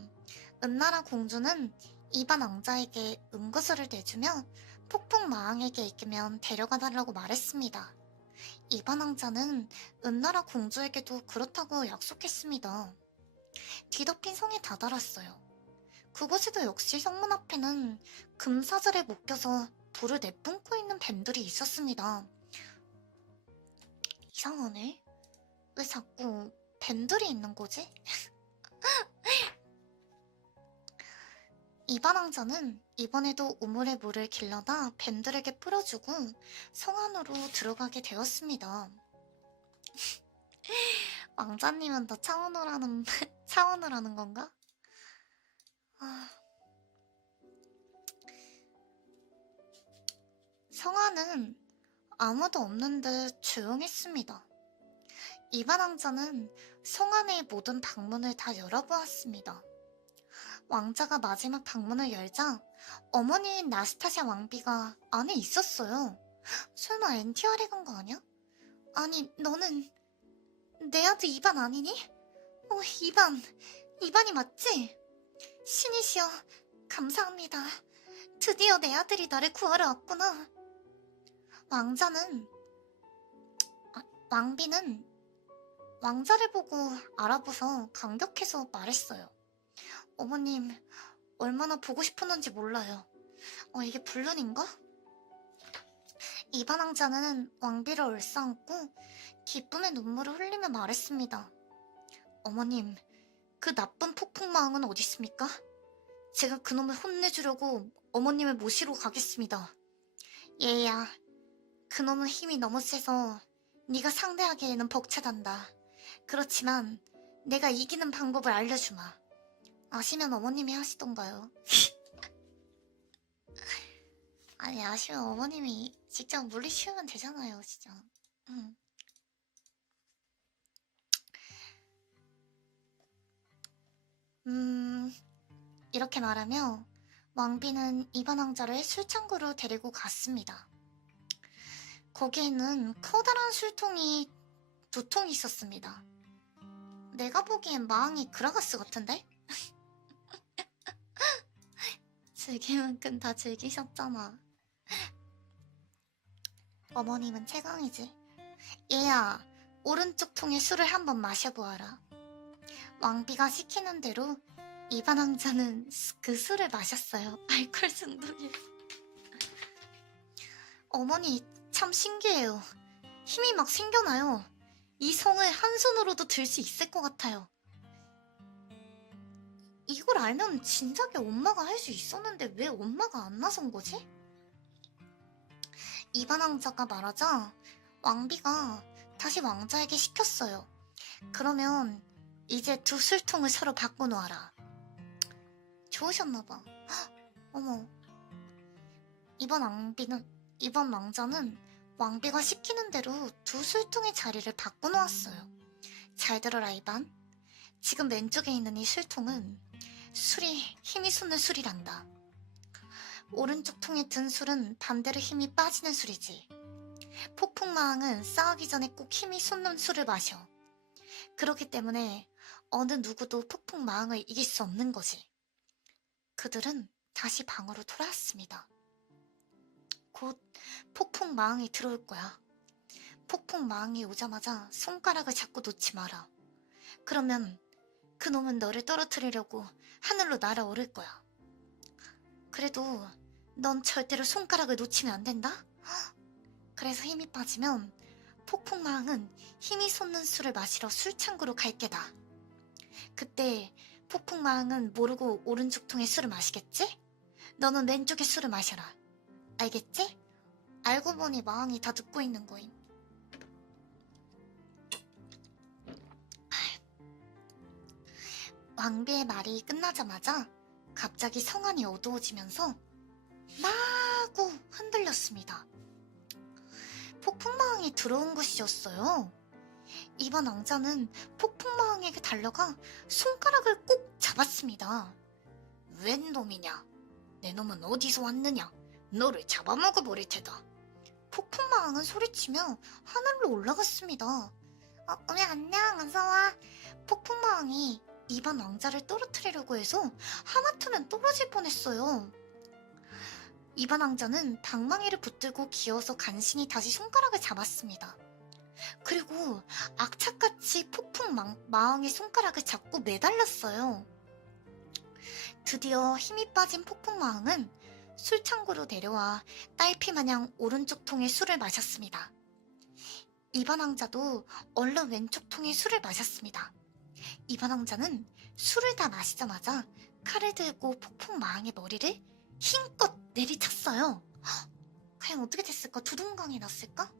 은나라 공주는 이반 왕자에게 은구슬을 내주며 폭풍 마왕에게 이기면 데려가 달라고 말했습니다. 이반 왕자는 은나라 공주에게도 그렇다고 약속했습니다. 뒤덮인 성에 다다랐어요. 그곳에도 역시 성문 앞에는 금사슬에 묶여서 불을 내뿜고 있는 뱀들이 있었습니다. 이상하네. 왜 자꾸 뱀들이 있는 거지? 이반 왕자는 이번에도 우물에 물을 길러다 뱀들에게 뿌려주고 성 안으로 들어가게 되었습니다. 왕자님은 더 차원을 하는 건가? 성 안은 아무도 없는 듯 조용했습니다. 이반 왕자는 성 안의 모든 방문을 다 열어보았습니다. 왕자가 마지막 방문을 열자 어머니인 나스타샤 왕비가 안에 있었어요. 설마 NTR에 간 거 아니야? 아니, 너는 내 아들 이반 아니니? 이반이 맞지? 신이시여, 감사합니다. 드디어 내 아들이 나를 구하러 왔구나. 왕비는 왕자를 보고 알아보서 감격해서 말했어요. 어머님, 얼마나 보고 싶었는지 몰라요. 이게 불륜인가? 이반 왕자는 왕비를 얼싸안고 기쁨의 눈물을 흘리며 말했습니다. 어머님, 그 나쁜 폭풍마왕은 어디 있습니까? 제가 그놈을 혼내주려고 어머님을 모시러 가겠습니다. 얘야, 그놈은 힘이 너무 세서 네가 상대하기에는 벅차단다. 그렇지만 내가 이기는 방법을 알려주마. 아시면 어머님이 하시던가요? 아니, 아시면 어머님이 직접 물리치우면 되잖아요, 진짜. 이렇게 말하며 왕비는 이반 왕자를 술창고로 데리고 갔습니다. 거기에는 커다란 술통이 2통 있었습니다. 내가 보기엔 마왕이 그라가스 같은데? 즐길 만큼 다 즐기셨잖아. 어머님은 최강이지. 얘야, 오른쪽 통에 술을 한번 마셔보아라. 왕비가 시키는 대로 이반 왕자는 그 술을 마셨어요. 알코올 중독이. 어머니, 참 신기해요. 힘이 막 생겨나요. 이 성을 한 손으로도 들 수 있을 것 같아요. 이걸 알면 진작에 엄마가 할 수 있었는데 왜 엄마가 안 나선 거지? 이반 왕자가 말하자 왕비가 다시 왕자에게 시켰어요. 그러면 이제 2 술통을 서로 바꿔놓아라. 좋으셨나봐. 어머. 이번 왕자는 왕비가 시키는 대로 2 술통의 자리를 바꿔놓았어요. 잘 들어라, 이반. 지금 왼쪽에 있는 이 술통은 술이 힘이 솟는 술이란다. 오른쪽 통에 든 술은 반대로 힘이 빠지는 술이지. 폭풍마왕은 싸우기 전에 꼭 힘이 솟는 술을 마셔. 그렇기 때문에 어느 누구도 폭풍마왕을 이길 수 없는 거지. 그들은 다시 방으로 돌아왔습니다. 곧 폭풍마왕이 들어올 거야. 폭풍망이 오자마자 손가락을 잡고 놓지 마라. 그러면 그놈은 너를 떨어뜨리려고 하늘로 날아오를 거야. 그래도 넌 절대로 손가락을 놓치면 안 된다? 그래서 힘이 빠지면 폭풍망은 힘이 솟는 술을 마시러 술창고로 갈 게다. 그때 폭풍망은 모르고 오른쪽 통에 술을 마시겠지? 너는 왼쪽에 술을 마셔라. 알겠지? 알고 보니 마왕이 다 듣고 있는 거임. 왕비의 말이 끝나자마자 갑자기 성안이 어두워지면서 마구 흔들렸습니다. 폭풍마왕이 들어온 것이었어요. 이번 왕자는 폭풍마왕에게 달려가 손가락을 꼭 잡았습니다. 웬 놈이냐? 내 놈은 어디서 왔느냐? 너를 잡아먹어버릴 테다. 폭풍마왕은 소리치며 하늘로 올라갔습니다. 안녕, 어서와. 폭풍마왕이 이번 왕자를 떨어뜨리려고 해서 하마터면 떨어질 뻔했어요. 이번 왕자는 방망이를 붙들고 기어서 간신히 다시 손가락을 잡았습니다. 그리고 악착같이 폭풍마왕의 손가락을 잡고 매달렸어요. 드디어 힘이 빠진 폭풍마왕은 술창고로 내려와 딸피마냥 오른쪽 통에 술을 마셨습니다. 이번 왕자도 얼른 왼쪽 통에 술을 마셨습니다. 이번 왕자는 술을 다 마시자마자 칼을 들고 폭풍마왕의 머리를 힘껏 내리쳤어요. 과연 어떻게 됐을까? 두둥강이 났을까?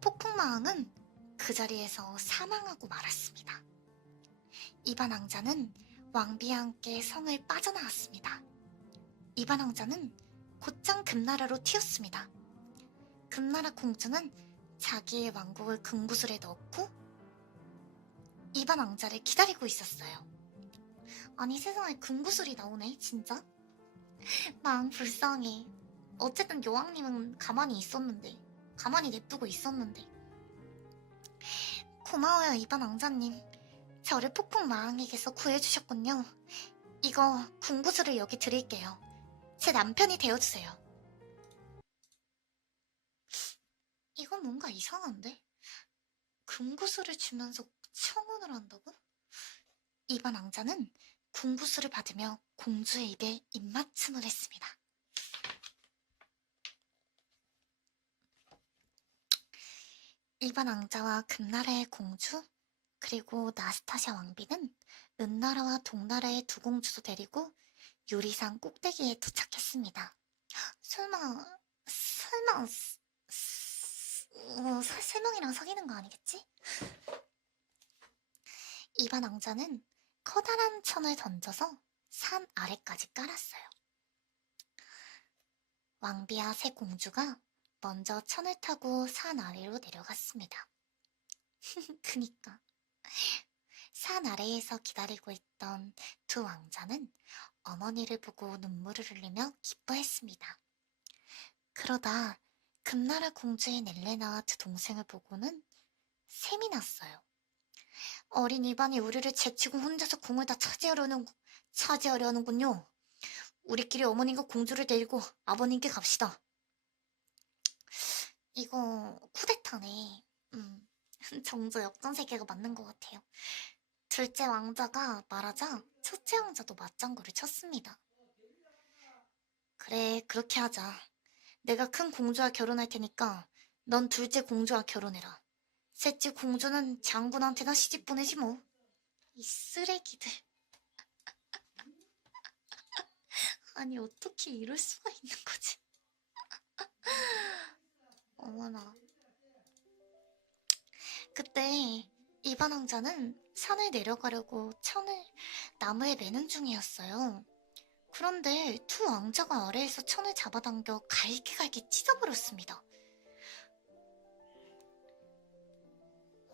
폭풍마왕은 그 자리에서 사망하고 말았습니다. 이반 왕자는 왕비와 함께 성을 빠져나왔습니다. 이반 왕자는 곧장 금나라로 튀었습니다. 금나라 공주는 자기의 왕국을 금구슬에 넣고 이반 왕자를 기다리고 있었어요. 아니 세상에 금구슬이 나오네 진짜? 마음 불쌍해. 어쨌든 여왕님은 가만히 냅두고 있었는데. 고마워요 이반 왕자님. 저를 폭풍마왕에게서 구해주셨군요. 이거 궁구슬을 여기 드릴게요. 제 남편이 되어주세요. 이건 뭔가 이상한데? 금구슬을 주면서 청혼을 한다고? 이반 왕자는 궁구슬을 받으며 공주의 입에 입맞춤을 했습니다. 이반 왕자와 금나라의 공주 그리고 나스타샤 왕비는 은나라와 동나라의 두 공주도 데리고 요리산 꼭대기에 도착했습니다. 설마 세 명이랑 사귀는 거 아니겠지? 이반 왕자는 커다란 천을 던져서 산 아래까지 깔았어요. 왕비와 세 공주가 먼저 천을 타고 산 아래로 내려갔습니다. 그니까 산 아래에서 기다리고 있던 두 왕자는 어머니를 보고 눈물을 흘리며 기뻐했습니다. 그러다 금나라 공주인 엘레나와 두 동생을 보고는 셈이 났어요. 어린 이반이 우리를 제치고 혼자서 궁을 다 차지하려는군요. 우리끼리 어머님과 공주를 데리고 아버님께 갑시다. 이거 쿠데타네. 정조 역전세계가 맞는 것 같아요. 둘째 왕자가 말하자 첫째 왕자도 맞장구를 쳤습니다. 그래, 그렇게 하자. 내가 큰 공주와 결혼할 테니까 넌 둘째 공주와 결혼해라. 셋째 공주는 장군한테나 시집 보내지 뭐. 이 쓰레기들. 아니 어떻게 이럴 수가 있는 거지? 어머나. 그때 이반 왕자는 산을 내려가려고 천을 나무에 매는 중이었어요. 그런데 두 왕자가 아래에서 천을 잡아당겨 갈기갈기 찢어버렸습니다.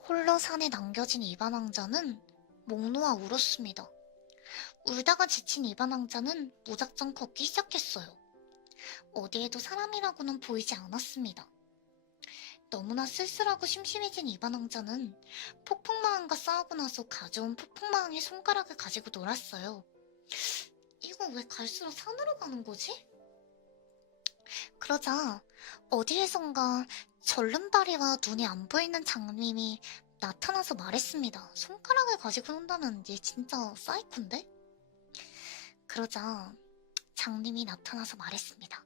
홀로 산에 남겨진 이반 왕자는 목 놓아 울었습니다. 울다가 지친 이반 왕자는 무작정 걷기 시작했어요. 어디에도 사람이라고는 보이지 않았습니다. 너무나 쓸쓸하고 심심해진 이반 왕자는 폭풍마왕과 싸우고 나서 가져온 폭풍마왕의 손가락을 가지고 놀았어요. 이거 왜 갈수록 산으로 가는 거지? 그러자 어디에선가 절름발이와 눈이 안 보이는 장님이 나타나서 말했습니다. 손가락을 가지고 논다면 얘 진짜 사이콘데? 그러자 장님이 나타나서 말했습니다.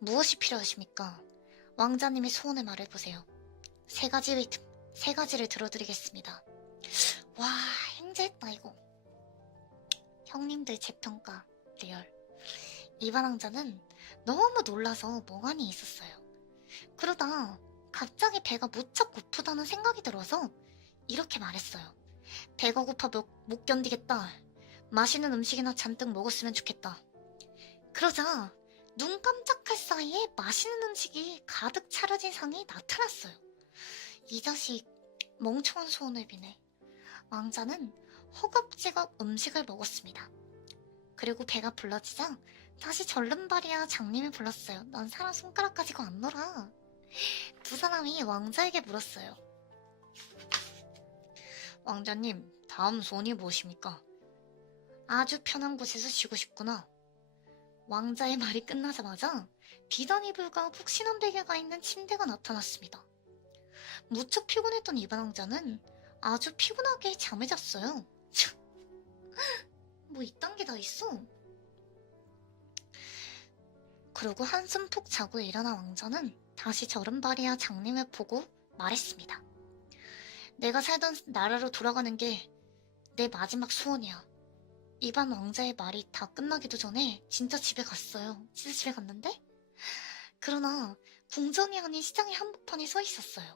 무엇이 필요하십니까? 왕자님의 소원을 말해보세요. 세 가지를 들어드리겠습니다. 와, 행제했다 이거. 형님들 재평가 리얼. 이반 왕자는 너무 놀라서 멍하니 있었어요. 그러다 갑자기 배가 무척 고프다는 생각이 들어서 이렇게 말했어요. 배가 고파 못 견디겠다. 맛있는 음식이나 잔뜩 먹었으면 좋겠다. 그러자 눈 깜짝할 사이에 맛있는 음식이 가득 차려진 상이 나타났어요. 이 자식 멍청한 소원을 비네. 왕자는 허겁지겁 음식을 먹었습니다. 그리고 배가 불러지자 다시 절름발이야 장님이 불렀어요. 넌 사람 손가락 가지고 안 놀아. 두 사람이 왕자에게 물었어요. 왕자님, 다음 소원이 무엇입니까? 아주 편한 곳에서 쉬고 싶구나. 왕자의 말이 끝나자마자 비단 이불과 푹신한 베개가 있는 침대가 나타났습니다. 무척 피곤했던 이반 왕자는 아주 피곤하게 잠을 잤어요. 뭐 이딴 게 다 있어? 그리고 한숨 푹 자고 일어난 왕자는 다시 절름발이야 장님을 보고 말했습니다. 내가 살던 나라로 돌아가는 게 내 마지막 소원이야. 이반 왕자의 말이 다 끝나기도 전에 진짜 집에 갔어요. 진짜 집에 갔는데? 그러나 궁정이 아닌 시장의 한복판에 서 있었어요.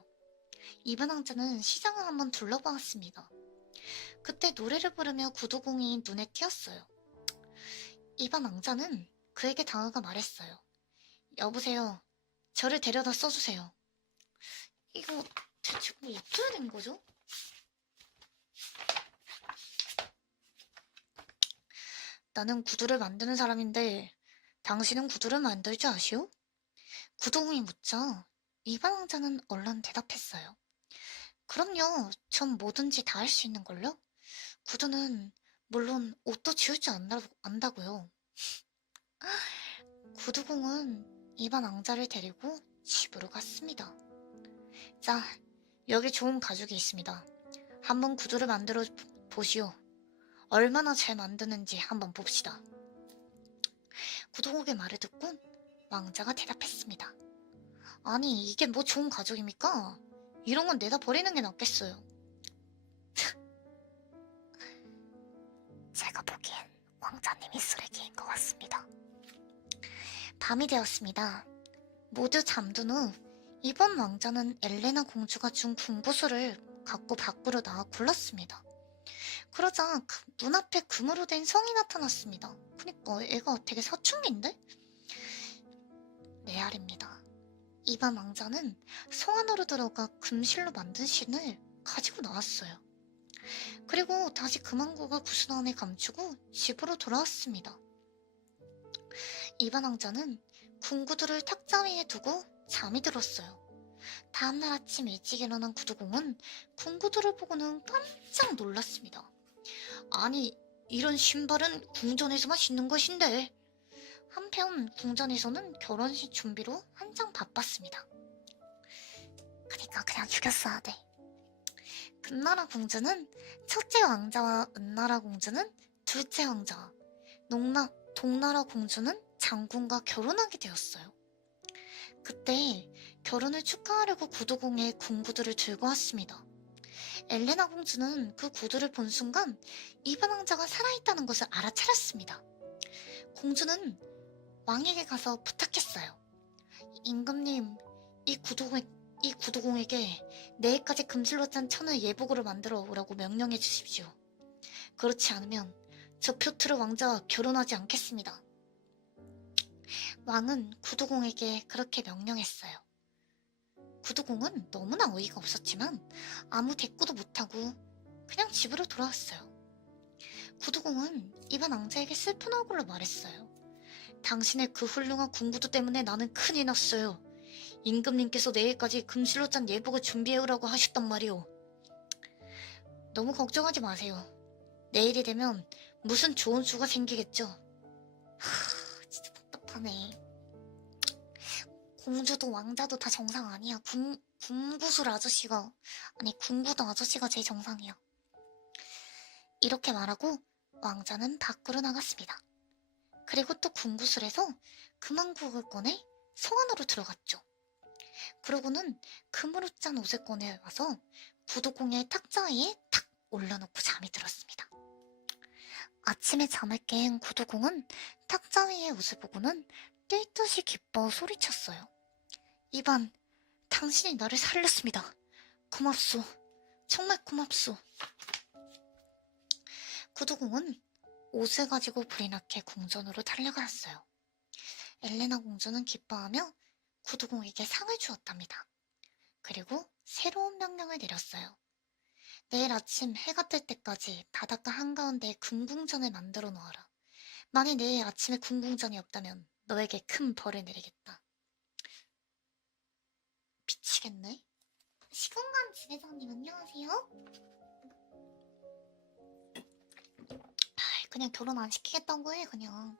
이반 왕자는 시장을 한번 둘러보았습니다. 그때 노래를 부르며 구두공이 눈에 띄었어요. 이반 왕자는 그에게 다가가 말했어요. 여보세요. 저를 데려다 써주세요. 이거 대체 뭐 어떻게 된 거죠? 나는 구두를 만드는 사람인데 당신은 구두를 만들 줄 아시오? 구두공이 묻자 이반 왕자는 얼른 대답했어요. 그럼요. 전 뭐든지 다 할 수 있는걸요? 구두는 물론 옷도 지울 줄 안다고요. 구두공은 이반 왕자를 데리고 집으로 갔습니다. 자, 여기 좋은 가죽이 있습니다. 한번 구두를 만들어 보시오. 얼마나 잘 만드는지 한번 봅시다. 구두공의 말을 듣고 왕자가 대답했습니다. 아니, 이게 뭐 좋은 가죽입니까? 이런 건 내다 버리는 게 낫겠어요. 제가 보기엔 왕자님이 쓰레기인 것 같습니다. 밤이 되었습니다. 모두 잠든 후 이번 왕자는 엘레나 공주가 준 궁구수를 갖고 밖으로 나와 굴렀습니다. 그러자 눈앞에 금으로 된 성이 나타났습니다. 그니까 애가 되게 사춘기인데? 레알입니다. 이반 왕자는 성 안으로 들어가 금실로 만든 신을 가지고 나왔어요. 그리고 다시 금왕국을 구슬 안에 감추고 집으로 돌아왔습니다. 이반 왕자는 궁구두를 탁자 위에 두고 잠이 들었어요. 다음날 아침 일찍 일어난 구두공은 궁구두를 보고는 깜짝 놀랐습니다. 아니, 이런 신발은 궁전에서만 신는 것인데. 한편 궁전에서는 결혼식 준비로 한창 바빴습니다. 그러니까 그냥 죽였어야 돼. 금나라 공주는 첫째 왕자와 은나라 공주는 둘째 왕자와 동나라 공주는 장군과 결혼하게 되었어요. 그때 결혼을 축하하려고 구두공에 궁구두를 들고 왔습니다. 엘레나 공주는 그 구두를 본 순간 이반 왕자가 살아있다는 것을 알아차렸습니다. 공주는 왕에게 가서 부탁했어요. 임금님, 이 구두공에게 내일까지 금실로 짠 천을 예복으로 만들어 오라고 명령해 주십시오. 그렇지 않으면 저 표트르 왕자와 결혼하지 않겠습니다. 왕은 구두공에게 그렇게 명령했어요. 구두공은 너무나 어이가 없었지만 아무 대꾸도 못하고 그냥 집으로 돌아왔어요. 구두공은 이반 왕자에게 슬픈 얼굴로 말했어요. 당신의 그 훌륭한 궁구두 때문에 나는 큰일 났어요. 임금님께서 내일까지 금실로 짠 예복을 준비해오라고 하셨단 말이오. 너무 걱정하지 마세요. 내일이 되면 무슨 좋은 수가 생기겠죠. 진짜 답답하네. 공주도 왕자도 다 정상 아니야. 궁구술 아저씨가, 아니, 궁구도 아저씨가 제일 정상이야. 이렇게 말하고 왕자는 밖으로 나갔습니다. 그리고 또 궁구술에서 금왕국을 꺼내 성 안으로 들어갔죠. 그러고는 금으로 짠 옷을 꺼내 와서 구두공의 탁자 위에 탁 올려놓고 잠이 들었습니다. 아침에 잠을 깬 구두공은 탁자 위의 옷을 보고는 뛸 듯이 기뻐 소리쳤어요. 이반, 당신이 나를 살렸습니다. 고맙소. 정말 고맙소. 구두공은 옷을 가지고 불이 나게 궁전으로 달려갔어요. 엘레나 공주는 기뻐하며 구두공에게 상을 주었답니다. 그리고 새로운 명령을 내렸어요. 내일 아침 해가 뜰 때까지 바닷가 한가운데에 궁궁전을 만들어 놓아라. 만일 내일 아침에 궁궁전이 없다면 너에게 큰 벌을 내리겠다. 미치겠네. 시공간 지배자님 안녕하세요. 그냥 결혼 안 시키겠다고 해 그냥.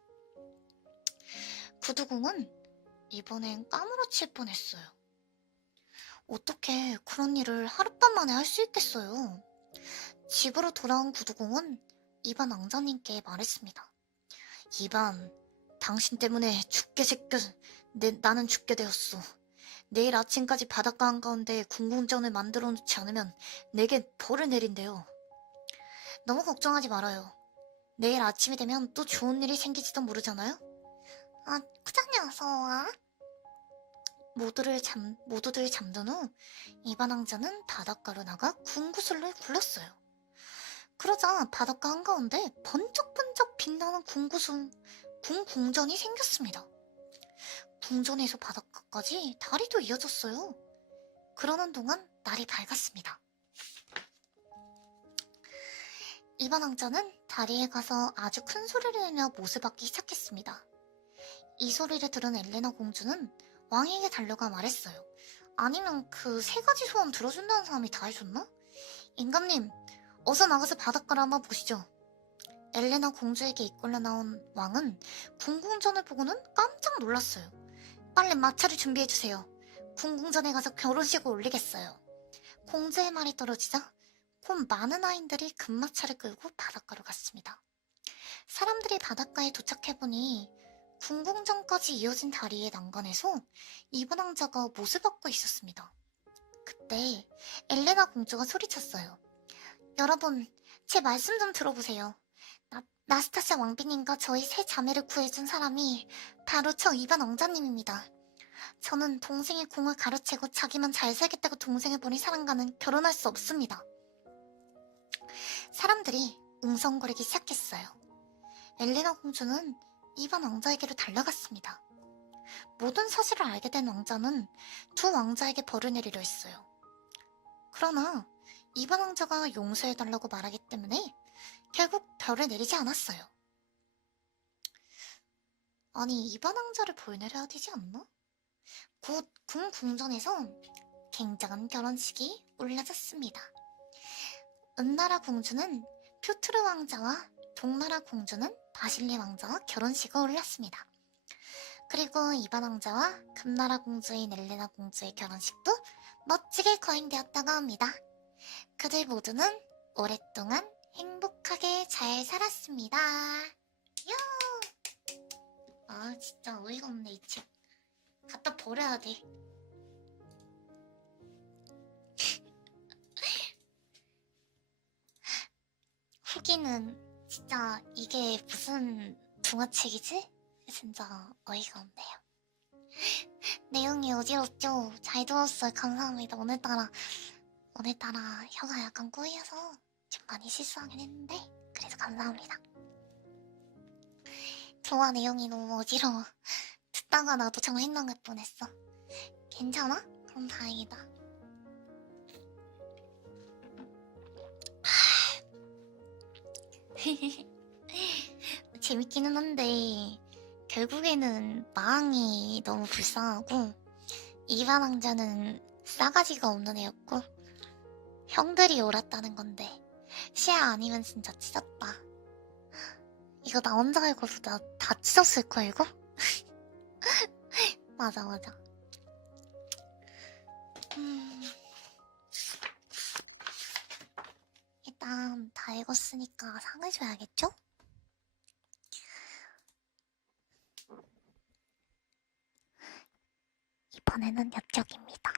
구두공은 이번엔 까무러칠 뻔했어요. 어떻게 그런 일을 하룻밤 만에 할 수 있겠어요. 집으로 돌아온 구두공은 이반 왕자님께 말했습니다. 이반, 당신 때문에 나는 죽게 되었어. 내일 아침까지 바닷가 한가운데 궁궁전을 만들어 놓지 않으면 내게 벌을 내린대요. 너무 걱정하지 말아요. 내일 아침이 되면 또 좋은 일이 생기지도 모르잖아요? 아, 크잖냐, 어서와. 모두들 잠든 후 이반 왕자는 바닷가로 나가 궁구술을 굴렀어요. 그러자 바닷가 한가운데 번쩍번쩍 빛나는 궁궁전이 생겼습니다. 궁전에서 바닷가까지 다리도 이어졌어요. 그러는 동안 날이 밝았습니다. 이반 왕자는 다리에 가서 아주 큰 소리를 내며 못을 받기 시작했습니다. 이 소리를 들은 엘레나 공주는 왕에게 달려가 말했어요. 아니면 그 세 가지 소원 들어준다는 사람이 다 해줬나? 임금님, 어서 나가서 바닷가를 한번 보시죠. 엘레나 공주에게 이끌려 나온 왕은 궁궁전을 보고는 깜짝 놀랐어요. 빨리 마차를 준비해주세요. 궁궁전에 가서 결혼식을 올리겠어요. 공주의 말이 떨어지자 곧 많은 아인들이 금마차를 끌고 바닷가로 갔습니다. 사람들이 바닷가에 도착해보니 궁궁전까지 이어진 다리의 난간에서 이반 왕자가 못을 받고 있었습니다. 그때 엘레나 공주가 소리쳤어요. 여러분, 제 말씀 좀 들어보세요. 나스타샤 왕비님과 저희 세 자매를 구해준 사람이 바로 저 이반 왕자님입니다. 저는 동생의 공을 가로채고 자기만 잘 살겠다고 동생을 버린 사람과는 결혼할 수 없습니다. 사람들이 웅성거리기 시작했어요. 엘레나 공주는 이반 왕자에게로 달려갔습니다. 모든 사실을 알게 된 왕자는 두 왕자에게 벌을 내리려 했어요. 그러나 이반 왕자가 용서해달라고 말하기 때문에 결국 벌을 내리지 않았어요. 아니, 이반 왕자를 벌 내려야 되지 않나? 곧 궁궁전에서 굉장한 결혼식이 올려졌습니다. 은나라 공주는 퓨트르 왕자와 동나라 공주는 바실리 왕자와 결혼식을 올렸습니다. 그리고 이반 왕자와 금나라 공주인 엘레나 공주의 결혼식도 멋지게 거행되었다고 합니다. 그들 모두는 오랫동안 행복하게 잘 살았습니다. 요! 아, 진짜 어이가 없네, 이 책. 갖다 버려야 돼. 후기는 진짜 이게 무슨 동화책이지? 진짜 어이가 없네요. 내용이 어지럽죠? 잘 들었어요. 감사합니다. 오늘따라 혀가 약간 꼬여서 좀 많이 실수하긴 했는데 그래도 감사합니다. 동화 내용이 너무 어지러워. 듣다가 나도 정신 나갈 뻔했어. 괜찮아? 그럼 다행이다. 재밌기는 한데 결국에는 마왕이 너무 불쌍하고 이반 왕자는 싸가지가 없는 애였고 형들이 옳았다는 건데 시야 아니면 진짜 찢었다. 이거 나 혼자 읽어서 나 다 찢었을걸 이거? 맞아. 일단 다 읽었으니까 상을 줘야겠죠? 이번에는 옆쪽입니다.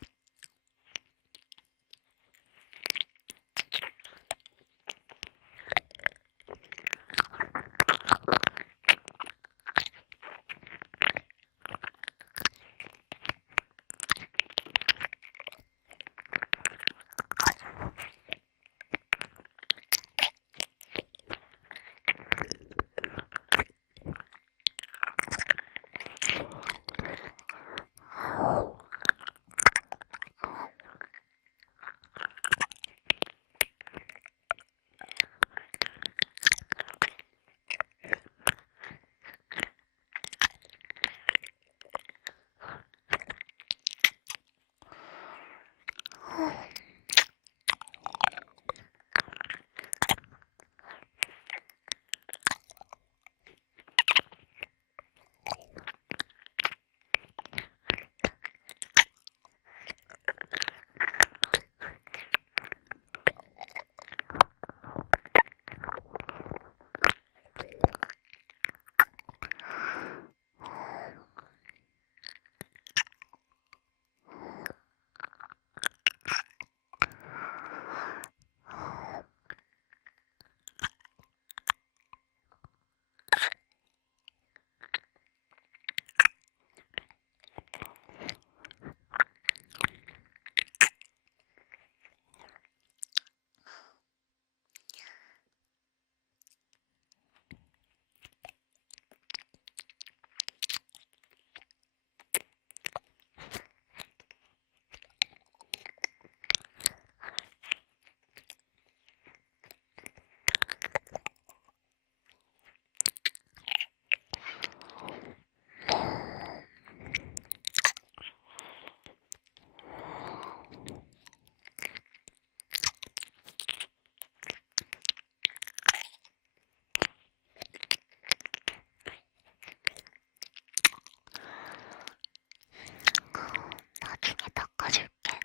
나중에 닦아줄게.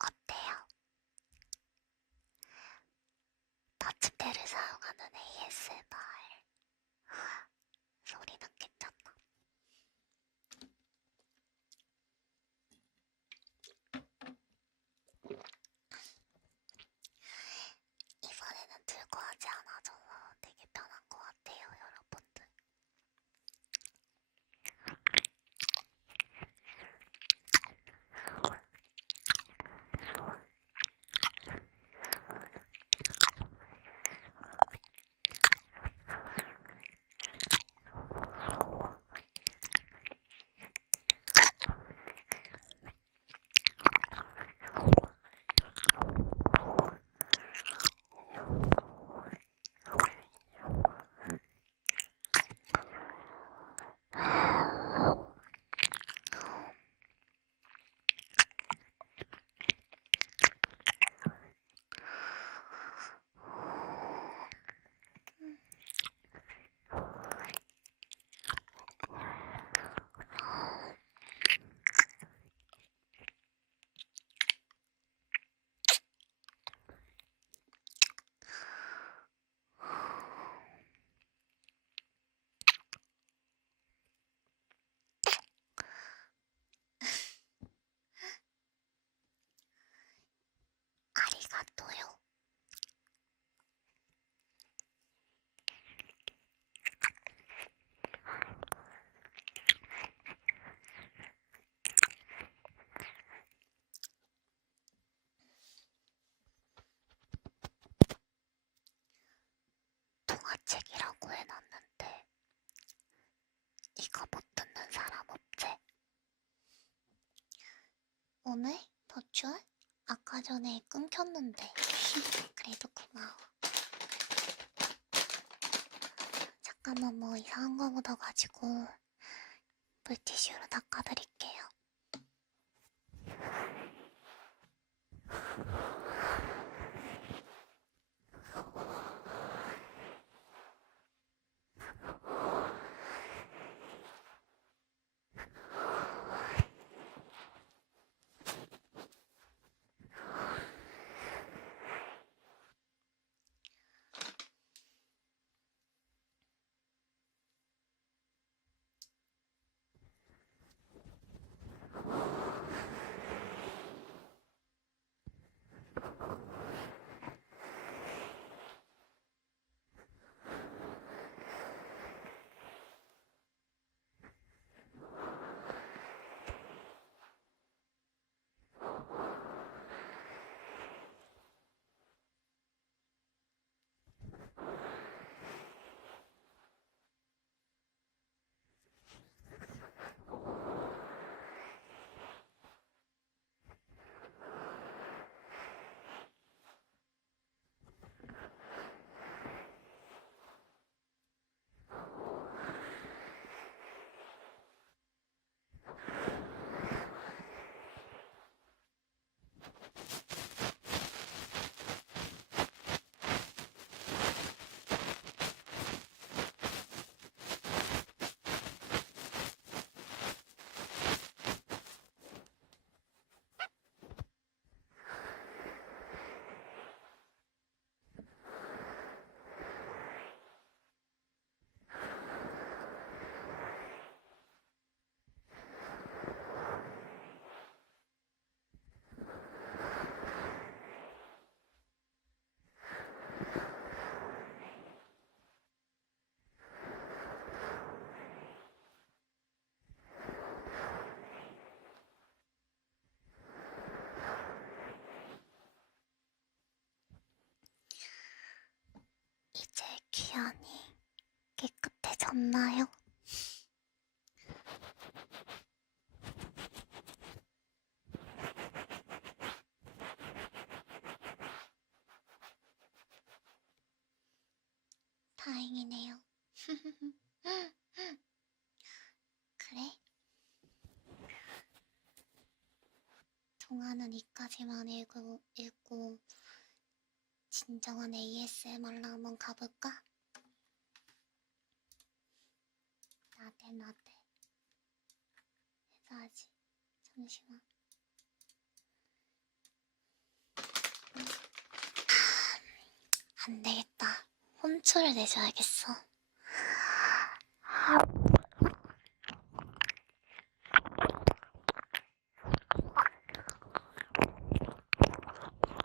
어때요? 터치패를 사용하는 ASMR 소리는 괜찮나? 이번에는 들고 하지 않아서 되게 편한 것 같아요, 여러분들. 아리가또요. 동화책이라고 해놨는데 이거 못 듣는 사람 없지? 오늘 버추얼? 아까 전에 끊겼는데 그래도 고마워. 잠깐만 뭐 이상한 거 묻어가지고 물티슈로 닦아드릴게요. 이제 귀환이 깨끗해졌나요? 다행이네요. 그래? 동화는 이까지만 읽고 진정한 ASMR로 한번 가볼까? 나대 해야지. 잠시만. 안 되겠다. 혼쭐을 내줘야겠어.